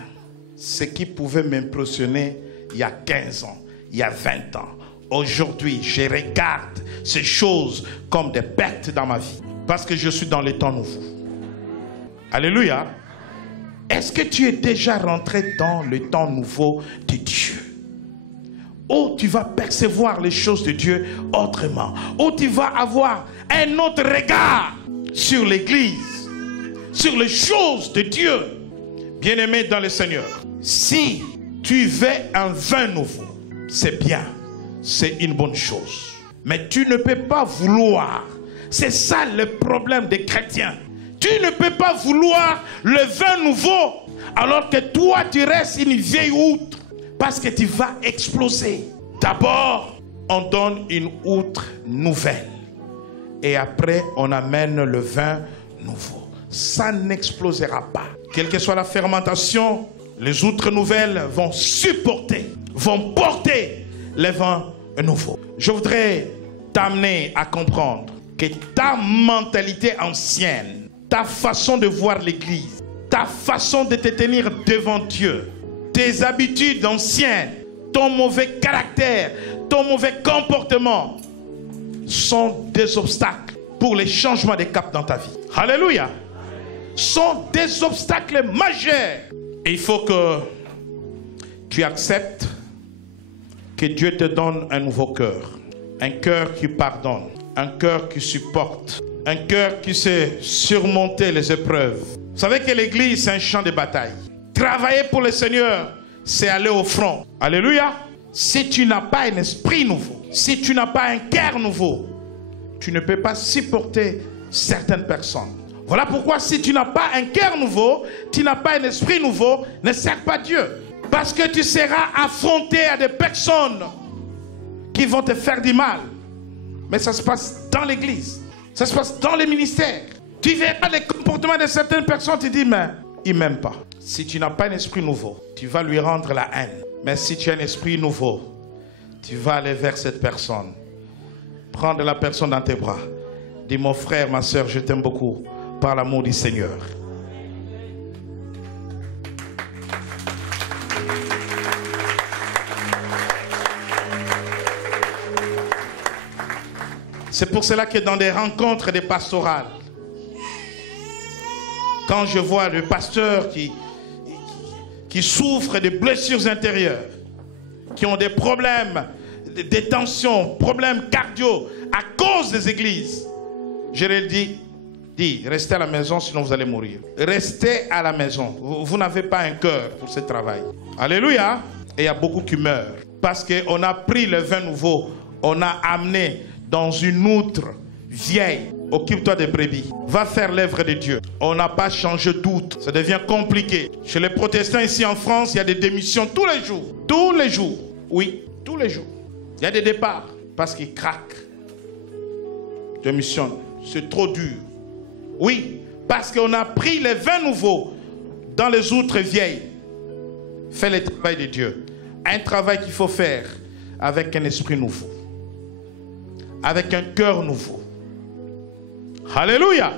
ce qui pouvait m'impressionner il y a 15 ans, il y a 20 ans, aujourd'hui, je regarde ces choses comme des pertes dans ma vie. Parce que je suis dans les temps nouveaux. Alléluia. Est-ce que tu es déjà rentré dans le temps nouveau de Dieu? Où tu vas percevoir les choses de Dieu autrement. Où tu vas avoir un autre regard sur l'église, sur les choses de Dieu. Bien-aimé dans le Seigneur, si tu veux un vin nouveau, c'est bien, c'est une bonne chose. Mais tu ne peux pas vouloir. C'est ça le problème des chrétiens. Tu ne peux pas vouloir le vin nouveau alors que toi tu restes une vieille outre. Parce que tu vas exploser. D'abord, on donne une outre nouvelle. Et après, on amène le vin nouveau. Ça n'explosera pas. Quelle que soit la fermentation, les outres nouvelles vont supporter, vont porter les vins nouveaux. Je voudrais t'amener à comprendre que ta mentalité ancienne, ta façon de voir l'église, ta façon de te tenir devant Dieu, tes habitudes anciennes, ton mauvais caractère, ton mauvais comportement sont des obstacles pour les changements de cap dans ta vie. Alléluia. Sont des obstacles majeurs. Et il faut que tu acceptes que Dieu te donne un nouveau cœur. Un cœur qui pardonne. Un cœur qui supporte. Un cœur qui sait surmonter les épreuves. Vous savez que l'église, c'est un champ de bataille. Travailler pour le Seigneur, c'est aller au front. Alléluia. Si tu n'as pas un esprit nouveau, si tu n'as pas un cœur nouveau, tu ne peux pas supporter certaines personnes. Voilà pourquoi si tu n'as pas un cœur nouveau, tu n'as pas un esprit nouveau, ne sers pas Dieu. Parce que tu seras affronté à des personnes qui vont te faire du mal. Mais ça se passe dans l'église. Ça se passe dans les ministères. Tu verras les comportements de certaines personnes, tu dis, mais il ne m'aime pas. Si tu n'as pas un esprit nouveau, tu vas lui rendre la haine. Mais si tu as un esprit nouveau, tu vas aller vers cette personne. Prendre la personne dans tes bras. Dis, mon frère, ma soeur, je t'aime beaucoup par l'amour du Seigneur. C'est pour cela que dans des rencontres des pastorales, quand je vois le pasteur qui souffre de blessures intérieures, qui ont des problèmes, des tensions, problèmes cardio à cause des églises, je leur dis, restez à la maison sinon vous allez mourir. Restez à la maison. Vous n'avez pas un cœur pour ce travail. Alléluia. Et il y a beaucoup qui meurent. Parce qu'on a pris le vin nouveau, on a amené dans une outre vieille. Occupe-toi des brebis. Va faire l'œuvre de Dieu. On n'a pas changé d'outre. Ça devient compliqué. Chez les protestants ici en France, il y a des démissions tous les jours. Tous les jours. Oui, tous les jours. Il y a des départs parce qu'ils craquent. Démissionnent. C'est trop dur. Oui, parce qu'on a pris les vins nouveaux dans les outres vieilles. Fais le travail de Dieu. Un travail qu'il faut faire avec un esprit nouveau. Avec un cœur nouveau. Alléluia.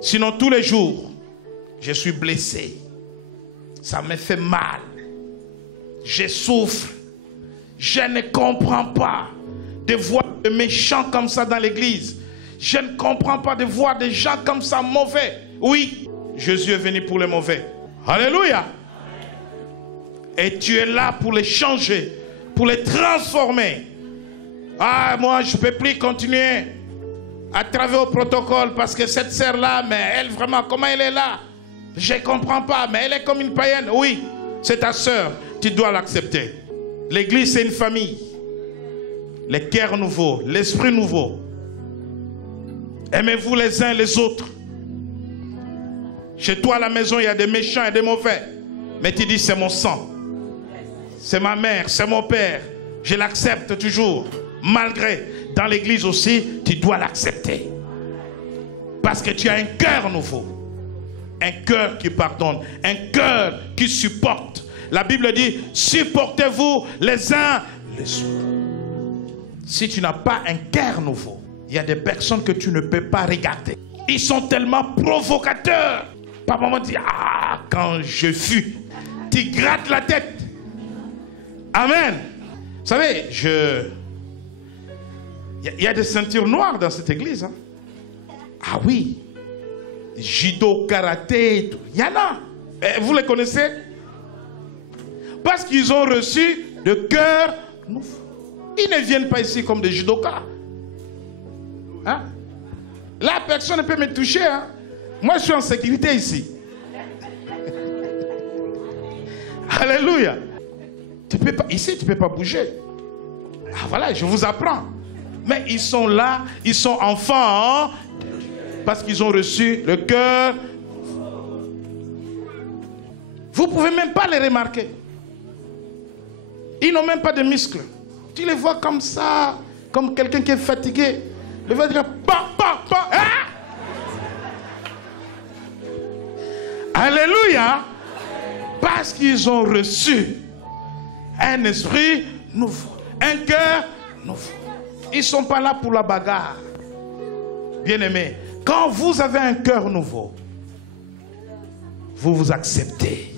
Sinon tous les jours, je suis blessé. Ça me fait mal. Je souffre. Je ne comprends pas de voir des méchants comme ça dans l'église. Je ne comprends pas de voir des gens comme ça mauvais. Oui, Jésus est venu pour les mauvais. Alléluia. Et tu es là pour les changer, pour les transformer. Ah, moi, je ne peux plus continuer à travailler au protocole parce que cette sœur-là, mais elle, vraiment, comment elle est là? Je ne comprends pas, mais elle est comme une païenne. Oui, c'est ta sœur, tu dois l'accepter. L'église, c'est une famille. Les cœurs nouveaux, l'esprit nouveau. Aimez-vous les uns les autres. Chez toi à la maison, il y a des méchants et des mauvais. Mais tu dis, c'est mon sang. C'est ma mère, c'est mon père. Je l'accepte toujours. Malgré, dans l'église aussi, tu dois l'accepter. Parce que tu as un cœur nouveau. Un cœur qui pardonne. Un cœur qui supporte. La Bible dit, supportez-vous les uns les autres. Si tu n'as pas un cœur nouveau, il y a des personnes que tu ne peux pas regarder. Ils sont tellement provocateurs. Papa m'a dit, ah, quand je fuis, tu grattes la tête. Amen. Vous savez, il y a des ceintures noires dans cette église. Hein? Ah oui. Judo, karaté, il y en a. Et vous les connaissez? Parce qu'ils ont reçu de cœur nouveau. Ils ne viennent pas ici comme des judokas. Hein? Là, personne ne peut me toucher. Hein? Moi, je suis en sécurité ici. Alléluia. Tu peux pas, ici, tu ne peux pas bouger. Ah voilà, je vous apprends. Mais ils sont là, ils sont enfants, parce qu'ils ont reçu le cœur. Vous ne pouvez même pas les remarquer. Ils n'ont même pas de muscles. Tu les vois comme ça, comme quelqu'un qui est fatigué. Le va dire, Alléluia. Parce qu'ils ont reçu un esprit nouveau, un cœur nouveau. Ils ne sont pas là pour la bagarre. Bien-aimés, quand vous avez un cœur nouveau, vous vous acceptez.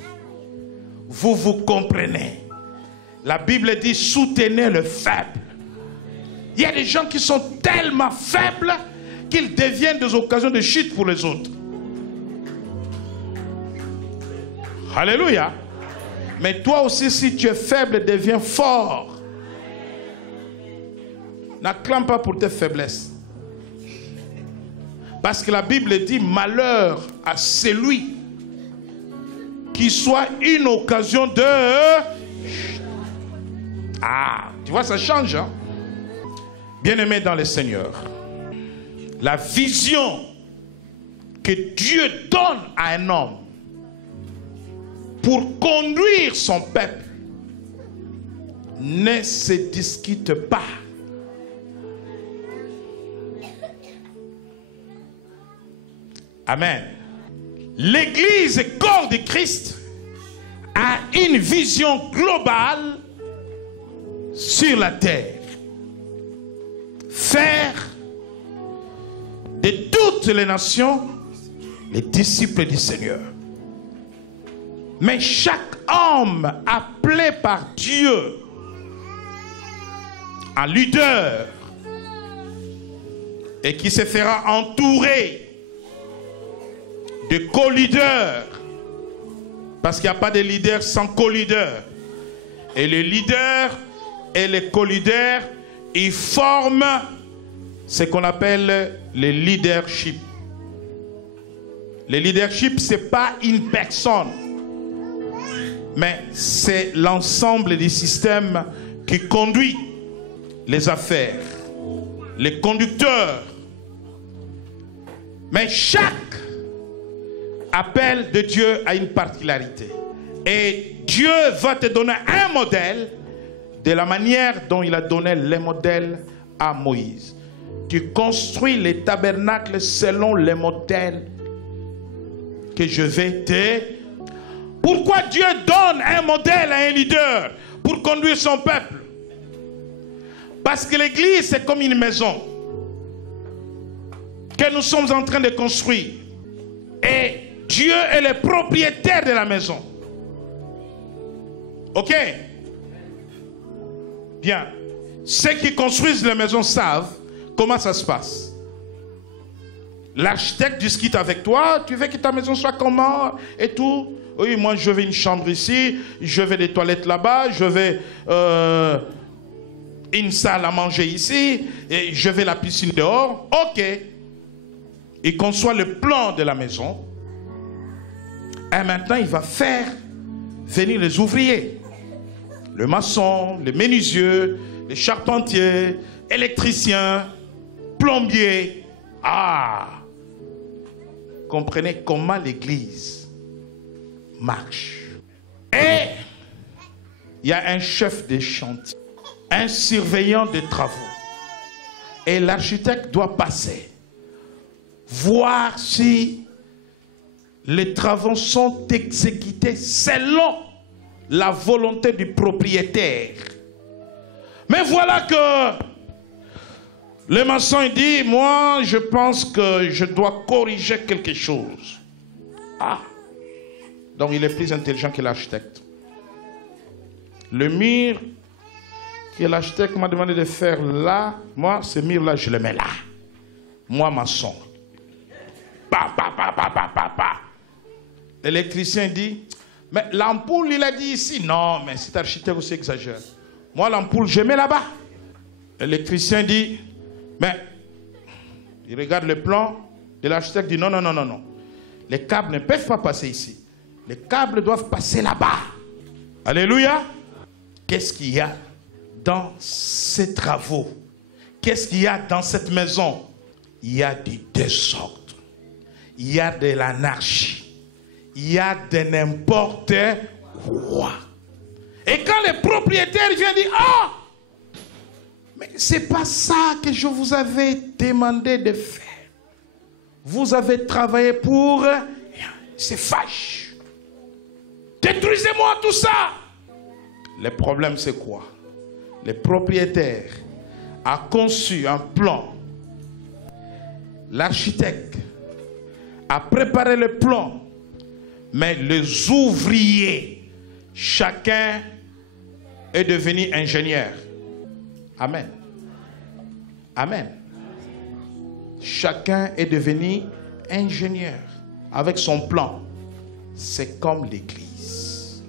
Vous vous comprenez. La Bible dit, soutenez le faible. Il y a des gens qui sont tellement faibles qu'ils deviennent des occasions de chute pour les autres. Alléluia. Mais toi aussi, si tu es faible, deviens fort. N'acclame pas pour tes faiblesses. Parce que la Bible dit, malheur à celui qui soit une occasion de... Ah, tu vois, ça change. Hein? Bien-aimé dans le Seigneur, la vision que Dieu donne à un homme pour conduire son peuple ne se discute pas. Amen. L'Église, corps de Christ, a une vision globale sur la terre. Faire de toutes les nations les disciples du Seigneur. Mais chaque homme appelé par Dieu, un leader, et qui se fera entourer de co-leaders, parce qu'il n'y a pas de leader sans co-leader. Et les leaders et les co-leaders, ils forment ce qu'on appelle le leadership. Le leadership, ce n'est pas une personne, mais c'est l'ensemble du système qui conduit les affaires, les conducteurs. Mais chaque appel de Dieu a une particularité. Et Dieu va te donner un modèle de la manière dont il a donné les modèles à Moïse. Tu construis les tabernacles selon les modèles que je vais te... Pourquoi Dieu donne un modèle à un leader pour conduire son peuple? Parce que l'église, c'est comme une maison que nous sommes en train de construire. Et Dieu est le propriétaire de la maison. Ok? Bien. Ceux qui construisent la maison savent comment ça se passe. L'architecte discute avec toi. Tu veux que ta maison soit comment et tout? Oui, moi je veux une chambre ici. Je veux des toilettes là-bas. Je veux une salle à manger ici. Et je veux la piscine dehors. Ok. Il conçoit le plan de la maison. Et maintenant, il va faire venir les ouvriers. Le maçon, les menuisiers, les charpentiers, électriciens, plombiers. Ah! Comprenez comment l'église marche. Et il y a un chef de chantier, un surveillant des travaux. Et l'architecte doit passer, voir si les travaux sont exécutés selon la volonté du propriétaire. Mais voilà que le maçon dit, moi je pense que je dois corriger quelque chose. Ah, donc il est plus intelligent que l'architecte. Le mur que l'architecte m'a demandé de faire là, moi ce mur là je le mets là. Moi maçon. L'électricien dit, mais l'ampoule, il a dit ici. Non, mais cet architecte aussi exagère. Moi, l'ampoule, je mets là-bas. L'électricien dit, mais il regarde le plan de l'architecte, dit non, non, non, non, non. Les câbles ne peuvent pas passer ici. Les câbles doivent passer là-bas. Alléluia. Qu'est-ce qu'il y a dans ces travaux, qu'est-ce qu'il y a dans cette maison? Il y a du désordre. Il y a de l'anarchie. Il y a de n'importe quoi. Et quand les propriétaires viennent dire, ah, mais c'est pas ça que je vous avais demandé de faire. Vous avez travaillé pour... C'est fâche. Détruisez-moi tout ça. Le problème c'est quoi? Le propriétaire a conçu un plan. L'architecte a préparé le plan. Mais les ouvriers, chacun est devenu ingénieur. Amen. Amen. Chacun est devenu ingénieur avec son plan. C'est comme l'Église.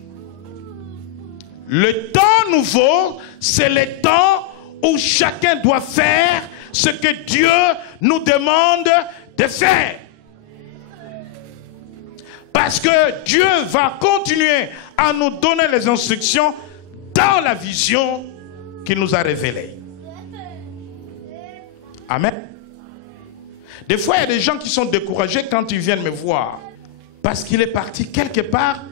Le temps nouveau, c'est le temps où chacun doit faire ce que Dieu nous demande de faire. Parce que Dieu va continuer à nous donner les instructions dans la vision qu'il nous a révélée. Amen. Des fois, il y a des gens qui sont découragés quand ils viennent me voir. Parce qu'il est parti quelque part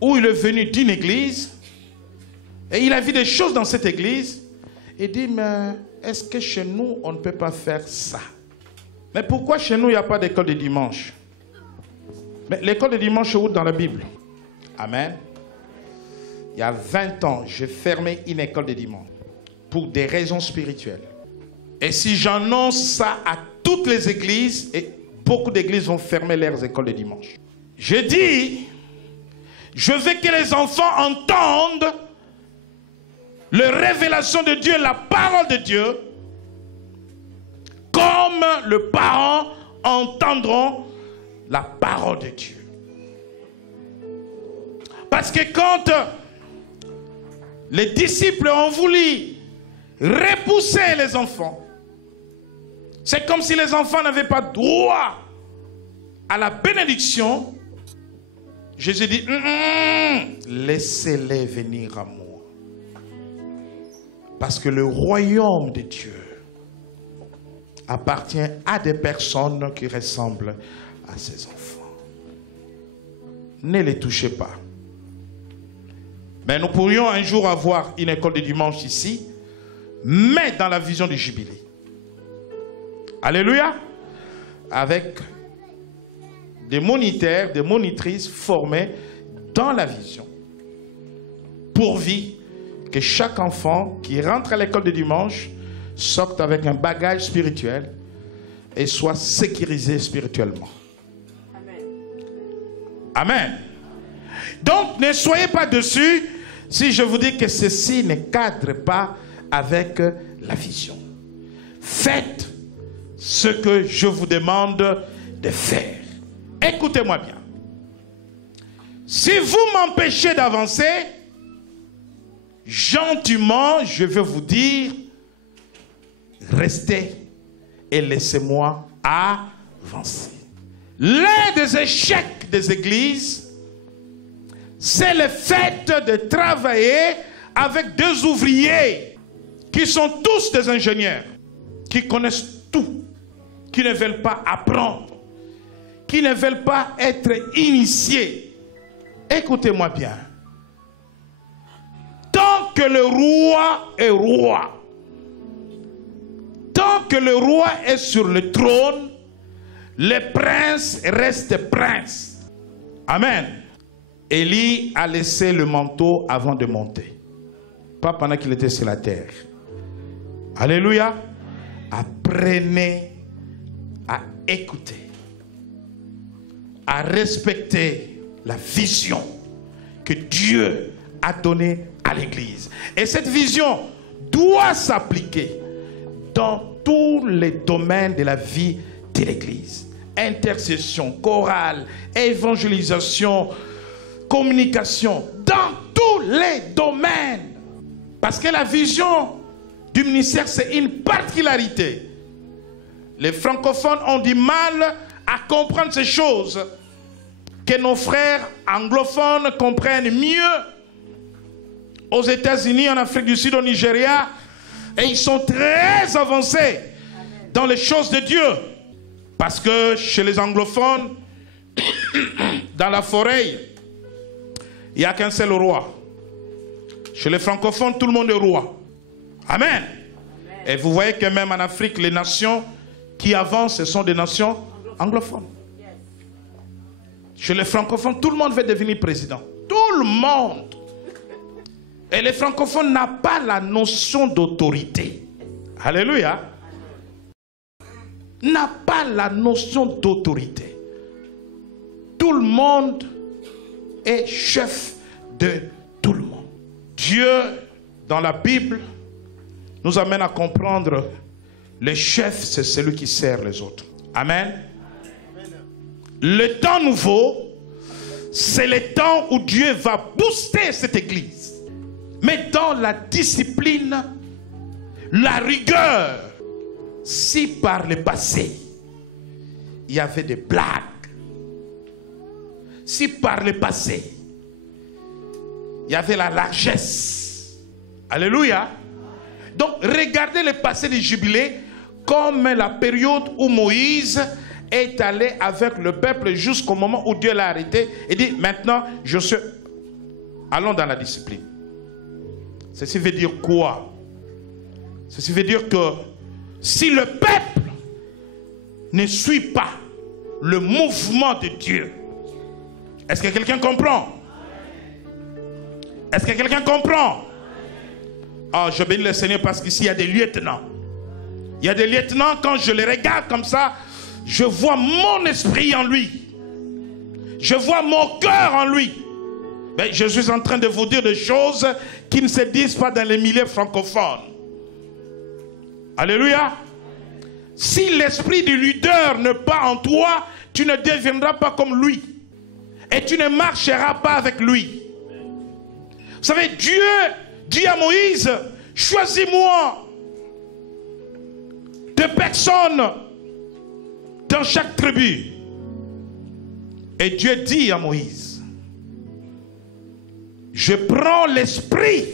où il est venu d'une église et il a vu des choses dans cette église. Il dit, mais est-ce que chez nous, on ne peut pas faire ça? Mais pourquoi chez nous, il n'y a pas d'école de dimanche? Mais l'école de dimanche est où dans la Bible? Amen. Il y a 20 ans, j'ai fermé une école de dimanche pour des raisons spirituelles. Et si j'annonce ça à toutes les églises, et beaucoup d'églises vont fermer leurs écoles de dimanche. Je dis, je veux que les enfants entendent la révélation de Dieu, la parole de Dieu, comme les parents entendront la parole de Dieu. Parce que quand les disciples ont voulu repousser les enfants, c'est comme si les enfants n'avaient pas droit à la bénédiction. Jésus dit, laissez-les venir à moi. Parce que le royaume de Dieu appartient à des personnes qui ressemblent à ses enfants. Ne les touchez pas. Mais nous pourrions un jour avoir une école de dimanche ici, mais dans la vision du jubilé. Alléluia. Avec des moniteurs, des monitrices formés dans la vision. Pourvu que chaque enfant qui rentre à l'école de dimanche sorte avec un bagage spirituel et soit sécurisé spirituellement. Amen. Amen. Donc ne soyez pas dessus si je vous dis que ceci ne cadre pas avec la vision. Faites ce que je vous demande de faire. Écoutez-moi bien. Si vous m'empêchez d'avancer, gentiment, je vais vous dire, restez et laissez-moi avancer. L'un des échecs des églises, c'est le fait de travailler avec des ouvriers qui sont tous des ingénieurs, qui connaissent tout, qui ne veulent pas apprendre, qui ne veulent pas être initiés. Écoutez-moi bien. Tant que le roi est roi, tant que le roi est sur le trône, les princes restent princes. Amen. Élie a laissé le manteau avant de monter. Pas pendant qu'il était sur la terre. Alléluia. Apprenez à écouter, à respecter la vision que Dieu a donnée à l'Église. Et cette vision doit s'appliquer dans tous les domaines de la vie de l'Église. Intercession, chorale, évangélisation, communication, dans tous les domaines. Parce que la vision du ministère, c'est une particularité. Les francophones ont du mal à comprendre ces choses que nos frères anglophones comprennent mieux. aux États-Unis, en Afrique du Sud, au Nigeria. Et ils sont très avancés dans les choses de Dieu. Parce que chez les anglophones, dans la forêt, il n'y a qu'un seul roi. Chez les francophones, tout le monde est roi. Amen. Et vous voyez que même en Afrique, les nations qui avancent, ce sont des nations anglophones. Chez les francophones, tout le monde veut devenir président. Tout le monde. Et les francophones n'ont pas la notion d'autorité. Alléluia. N'a pas la notion d'autorité. Tout le monde est chef de tout le monde. Dieu, dans la Bible, nous amène à comprendre le chef, c'est celui qui sert les autres. Amen. Le temps nouveau, c'est le temps où Dieu va booster cette église. Mais dans la discipline, la rigueur, si par le passé, il y avait des blagues, si par le passé, il y avait la largesse, alléluia. Donc regardez le passé du jubilé comme la période où Moïse est allé avec le peuple jusqu'au moment où Dieu l'a arrêté et dit maintenant allons dans la discipline. Ceci veut dire quoi? Ceci veut dire que si le peuple ne suit pas le mouvement de Dieu, est-ce que quelqu'un comprend? Est-ce que quelqu'un comprend? Oh, je bénis le Seigneur parce qu'ici il y a des lieutenants. Il y a des lieutenants, quand je les regarde comme ça, je vois mon esprit en lui. Je vois mon cœur en lui. Mais je suis en train de vous dire des choses qui ne se disent pas dans les milieux francophones. Alléluia. Si l'esprit du leader n'est pas en toi, tu ne deviendras pas comme lui. Et tu ne marcheras pas avec lui. Vous savez, Dieu dit à Moïse, choisis-moi deux personnes dans chaque tribu. Et Dieu dit à Moïse, je prends l'esprit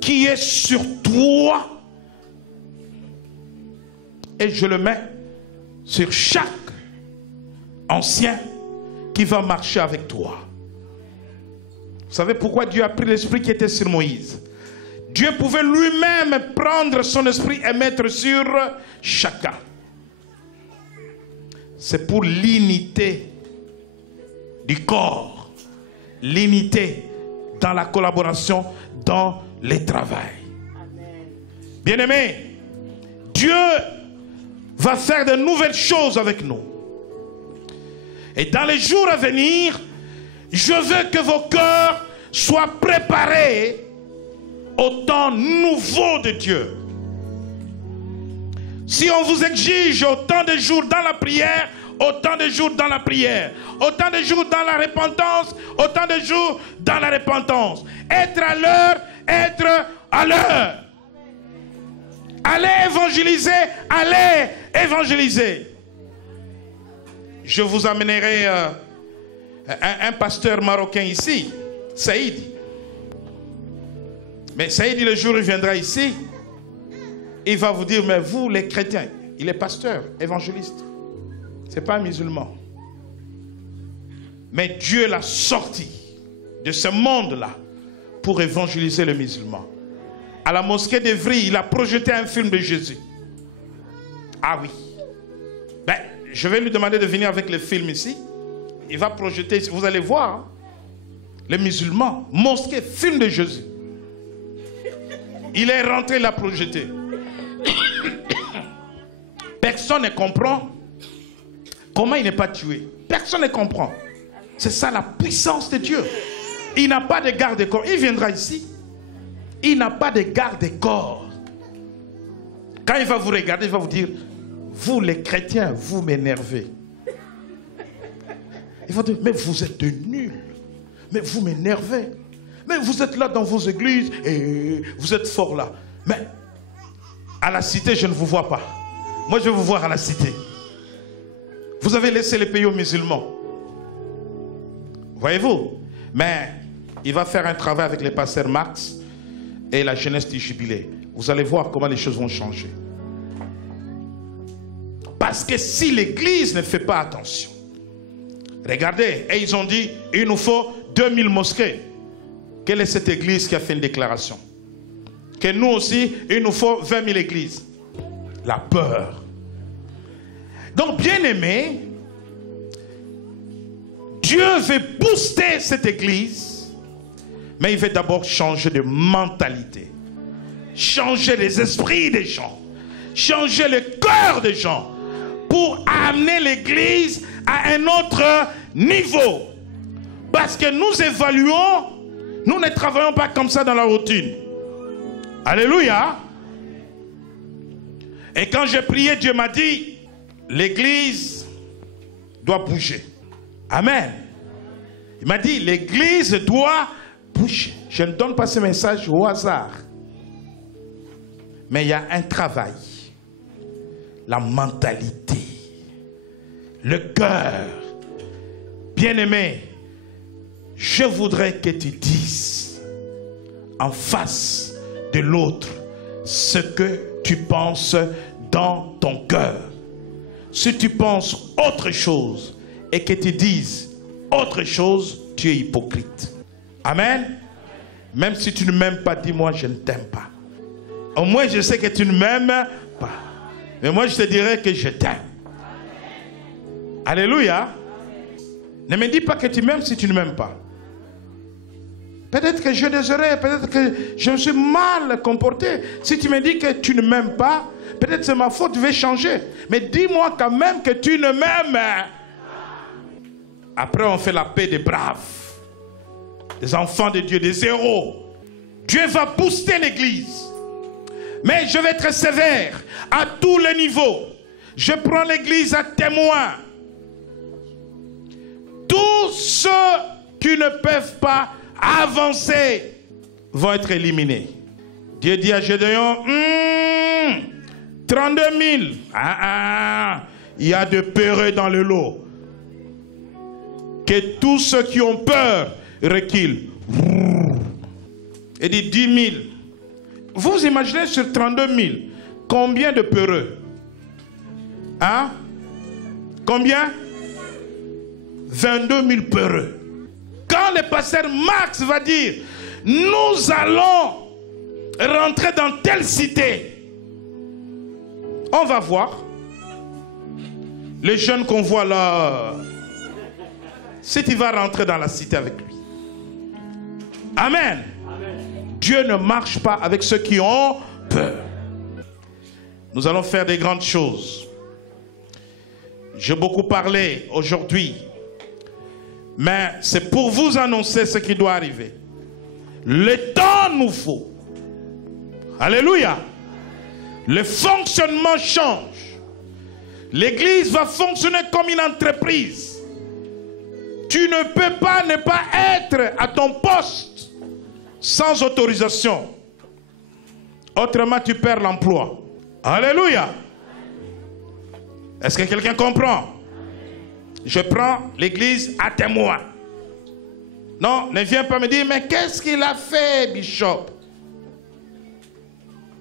qui est sur toi et je le mets sur chaque ancien qui va marcher avec toi. Vous savez pourquoi Dieu a pris l'esprit qui était sur Moïse? Dieu pouvait lui-même prendre son esprit et mettre sur chacun. C'est pour l'unité du corps, l'unité dans la collaboration, dans le travail. Bien-aimés, Dieu va faire de nouvelles choses avec nous. Et dans les jours à venir, je veux que vos cœurs soient préparés au temps nouveau de Dieu. Si on vous exige autant de jours dans la prière, autant de jours dans la prière, autant de jours dans la repentance, autant de jours dans la repentance. Être à l'heure, être à l'heure. Allez évangéliser, allez évangéliser. Je vous amènerai un pasteur marocain ici, Saïd. Mais Saïd, le jour où il viendra ici, il va vous dire, mais vous les chrétiens, il est pasteur, évangéliste. Ce n'est pas un musulman. Mais Dieu l'a sorti de ce monde-là pour évangéliser les musulmans. À la mosquée d'Evry, il a projeté un film de Jésus. Ah oui. Ben, je vais lui demander de venir avec le film ici. Il va projeter, vous allez voir, hein, les musulmans, mosquée, film de Jésus. Il est rentré, il l'a projeté. Personne ne comprend comment il n'est pas tué. Personne ne comprend. C'est ça la puissance de Dieu. Il n'a pas de garde-corps. Il viendra ici. Il n'a pas de garde-corps. Quand il va vous regarder, il va vous dire, vous les chrétiens, vous m'énervez. Il va dire, mais vous êtes de nuls. Mais vous m'énervez. Mais vous êtes là dans vos églises et vous êtes forts là. Mais à la cité, je ne vous vois pas. Moi, je vais vous voir à la cité. Vous avez laissé les pays aux musulmans. Voyez-vous? Mais il va faire un travail avec les pasteurs Max et la jeunesse du Jubilé. Vous allez voir comment les choses vont changer. Parce que si l'église ne fait pas attention, regardez, et ils ont dit, il nous faut 2000 mosquées. Quelle est cette église qui a fait une déclaration? Que nous aussi, il nous faut 20 000 églises. La peur. Donc, bien aimé, Dieu veut booster cette église, mais il veut d'abord changer de mentalité, changer les esprits des gens, changer le cœur des gens, pour amener l'église à un autre niveau. Parce que nous évaluons, nous ne travaillons pas comme ça dans la routine. Alléluia. Et quand j'ai prié, Dieu m'a dit, l'église doit bouger. Amen. Il m'a dit, l'église doit bouger. Je ne donne pas ce message au hasard. Mais il y a un travail. La mentalité. Le cœur. Bien-aimé, je voudrais que tu dises en face de l'autre ce que tu penses dans ton cœur. Si tu penses autre chose et que tu dises autre chose, tu es hypocrite. Amen. Même si tu ne m'aimes pas, dis-moi je ne t'aime pas. Au moins je sais que tu ne m'aimes pas. Mais moi je te dirais que je t'aime. Alléluia. Ne me dis pas que tu m'aimes si tu ne m'aimes pas. Peut-être que j'ai des erreurs, peut-être que je me suis mal comporté. Si tu me dis que tu ne m'aimes pas, peut-être c'est ma faute, je vais changer. Mais dis-moi quand même que tu ne m'aimes pas. Après on fait la paix des braves, des enfants de Dieu, des héros. Dieu va booster l'église. Mais je vais être sévère à tous les niveaux. Je prends l'église à témoin. Tous ceux qui ne peuvent pas avancer vont être éliminés. Dieu dit à Gédéon, 32 000. Il y a de peureux dans le lot. Que tous ceux qui ont peur reculent. Il dit 10 000. Vous imaginez sur 32 000, combien de peureux? Hein? Combien? 22 000 peureux. Quand le pasteur Max va dire, nous allons rentrer dans telle cité, on va voir. Les jeunes qu'on voit là, si tu vas rentrer dans la cité avec lui. Amen. Dieu ne marche pas avec ceux qui ont peur. Nous allons faire des grandes choses. J'ai beaucoup parlé aujourd'hui. Mais c'est pour vous annoncer ce qui doit arriver. Le temps nouveau. Alléluia. Le fonctionnement change. L'église va fonctionner comme une entreprise. Tu ne peux pas ne pas être à ton poste sans autorisation. Autrement, tu perds l'emploi. Alléluia. Est-ce que quelqu'un comprend? Je prends l'église à témoin. Non, ne viens pas me dire, mais qu'est-ce qu'il a fait, Bishop?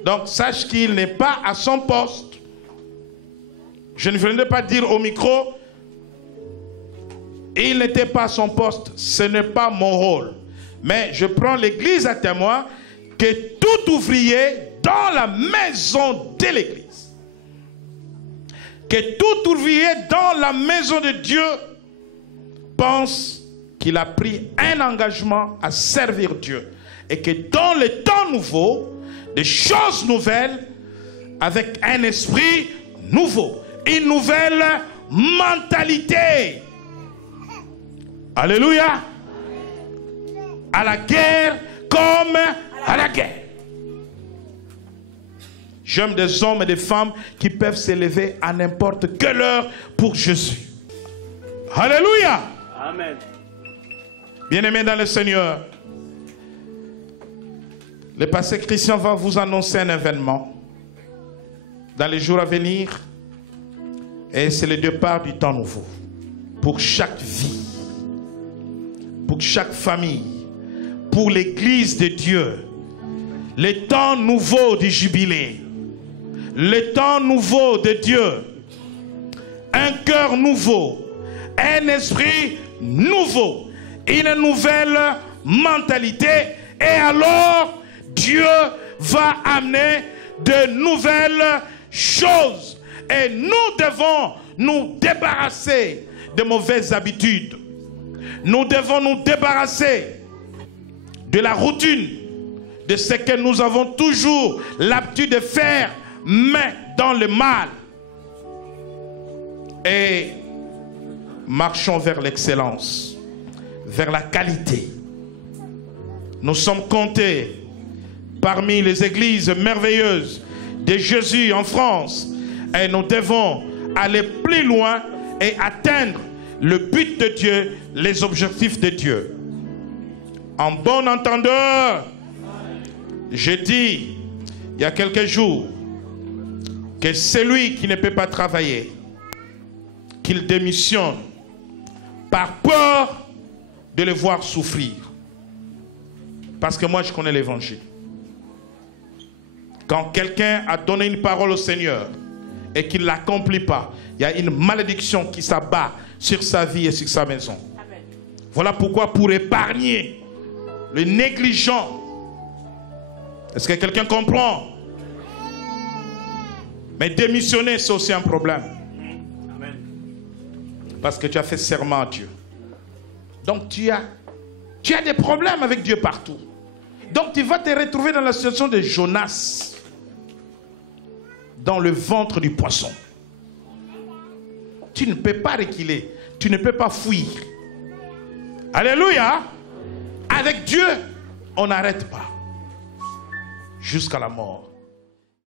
Donc, sache qu'il n'est pas à son poste. Je ne venais pas dire au micro, il n'était pas à son poste. Ce n'est pas mon rôle. Mais je prends l'église à témoin que tout ouvrier dans la maison de l'église, que tout ouvrier dans la maison de Dieu pense qu'il a pris un engagement à servir Dieu. Et que dans le temps nouveau, des choses nouvelles, avec un esprit nouveau, une nouvelle mentalité. Alléluia. À la guerre comme à la guerre. J'aime des hommes et des femmes qui peuvent s'élever à n'importe quelle heure pour Jésus. Alléluia. Amen. Bien-aimés dans le Seigneur, le pasteur Christian va vous annoncer un événement dans les jours à venir. Et c'est le départ du temps nouveau. Pour chaque vie, pour chaque famille, pour l'église de Dieu. Les temps nouveaux du jubilé. Les temps nouveaux de Dieu. Un cœur nouveau. Un esprit nouveau. Une nouvelle mentalité. Et alors, Dieu va amener de nouvelles choses. Et nous devons nous débarrasser de mauvaises habitudes. Nous devons nous débarrasser de la routine, de ce que nous avons toujours l'habitude de faire, mais dans le mal. Et marchons vers l'excellence, vers la qualité. Nous sommes comptés parmi les églises merveilleuses de Jésus en France. Et nous devons aller plus loin et atteindre le but de Dieu, les objectifs de Dieu. En bon entendeur, j'ai dit il y a quelques jours que celui qui ne peut pas travailler, qu'il démissionne par peur de le voir souffrir. Parce que moi je connais l'évangile. Quand quelqu'un a donné une parole au Seigneur et qu'il ne l'accomplit pas, il y a une malédiction qui s'abat sur sa vie et sur sa maison. Amen. Voilà pourquoi pour épargner le négligent. Est-ce que quelqu'un comprend? Mais démissionner, c'est aussi un problème. Amen. Parce que tu as fait serment à Dieu. Donc tu as des problèmes avec Dieu partout. Donc tu vas te retrouver dans la situation de Jonas, dans le ventre du poisson. Tu ne peux pas reculer, tu ne peux pas fuir. Alléluia. Avec Dieu, on n'arrête pas jusqu'à la mort.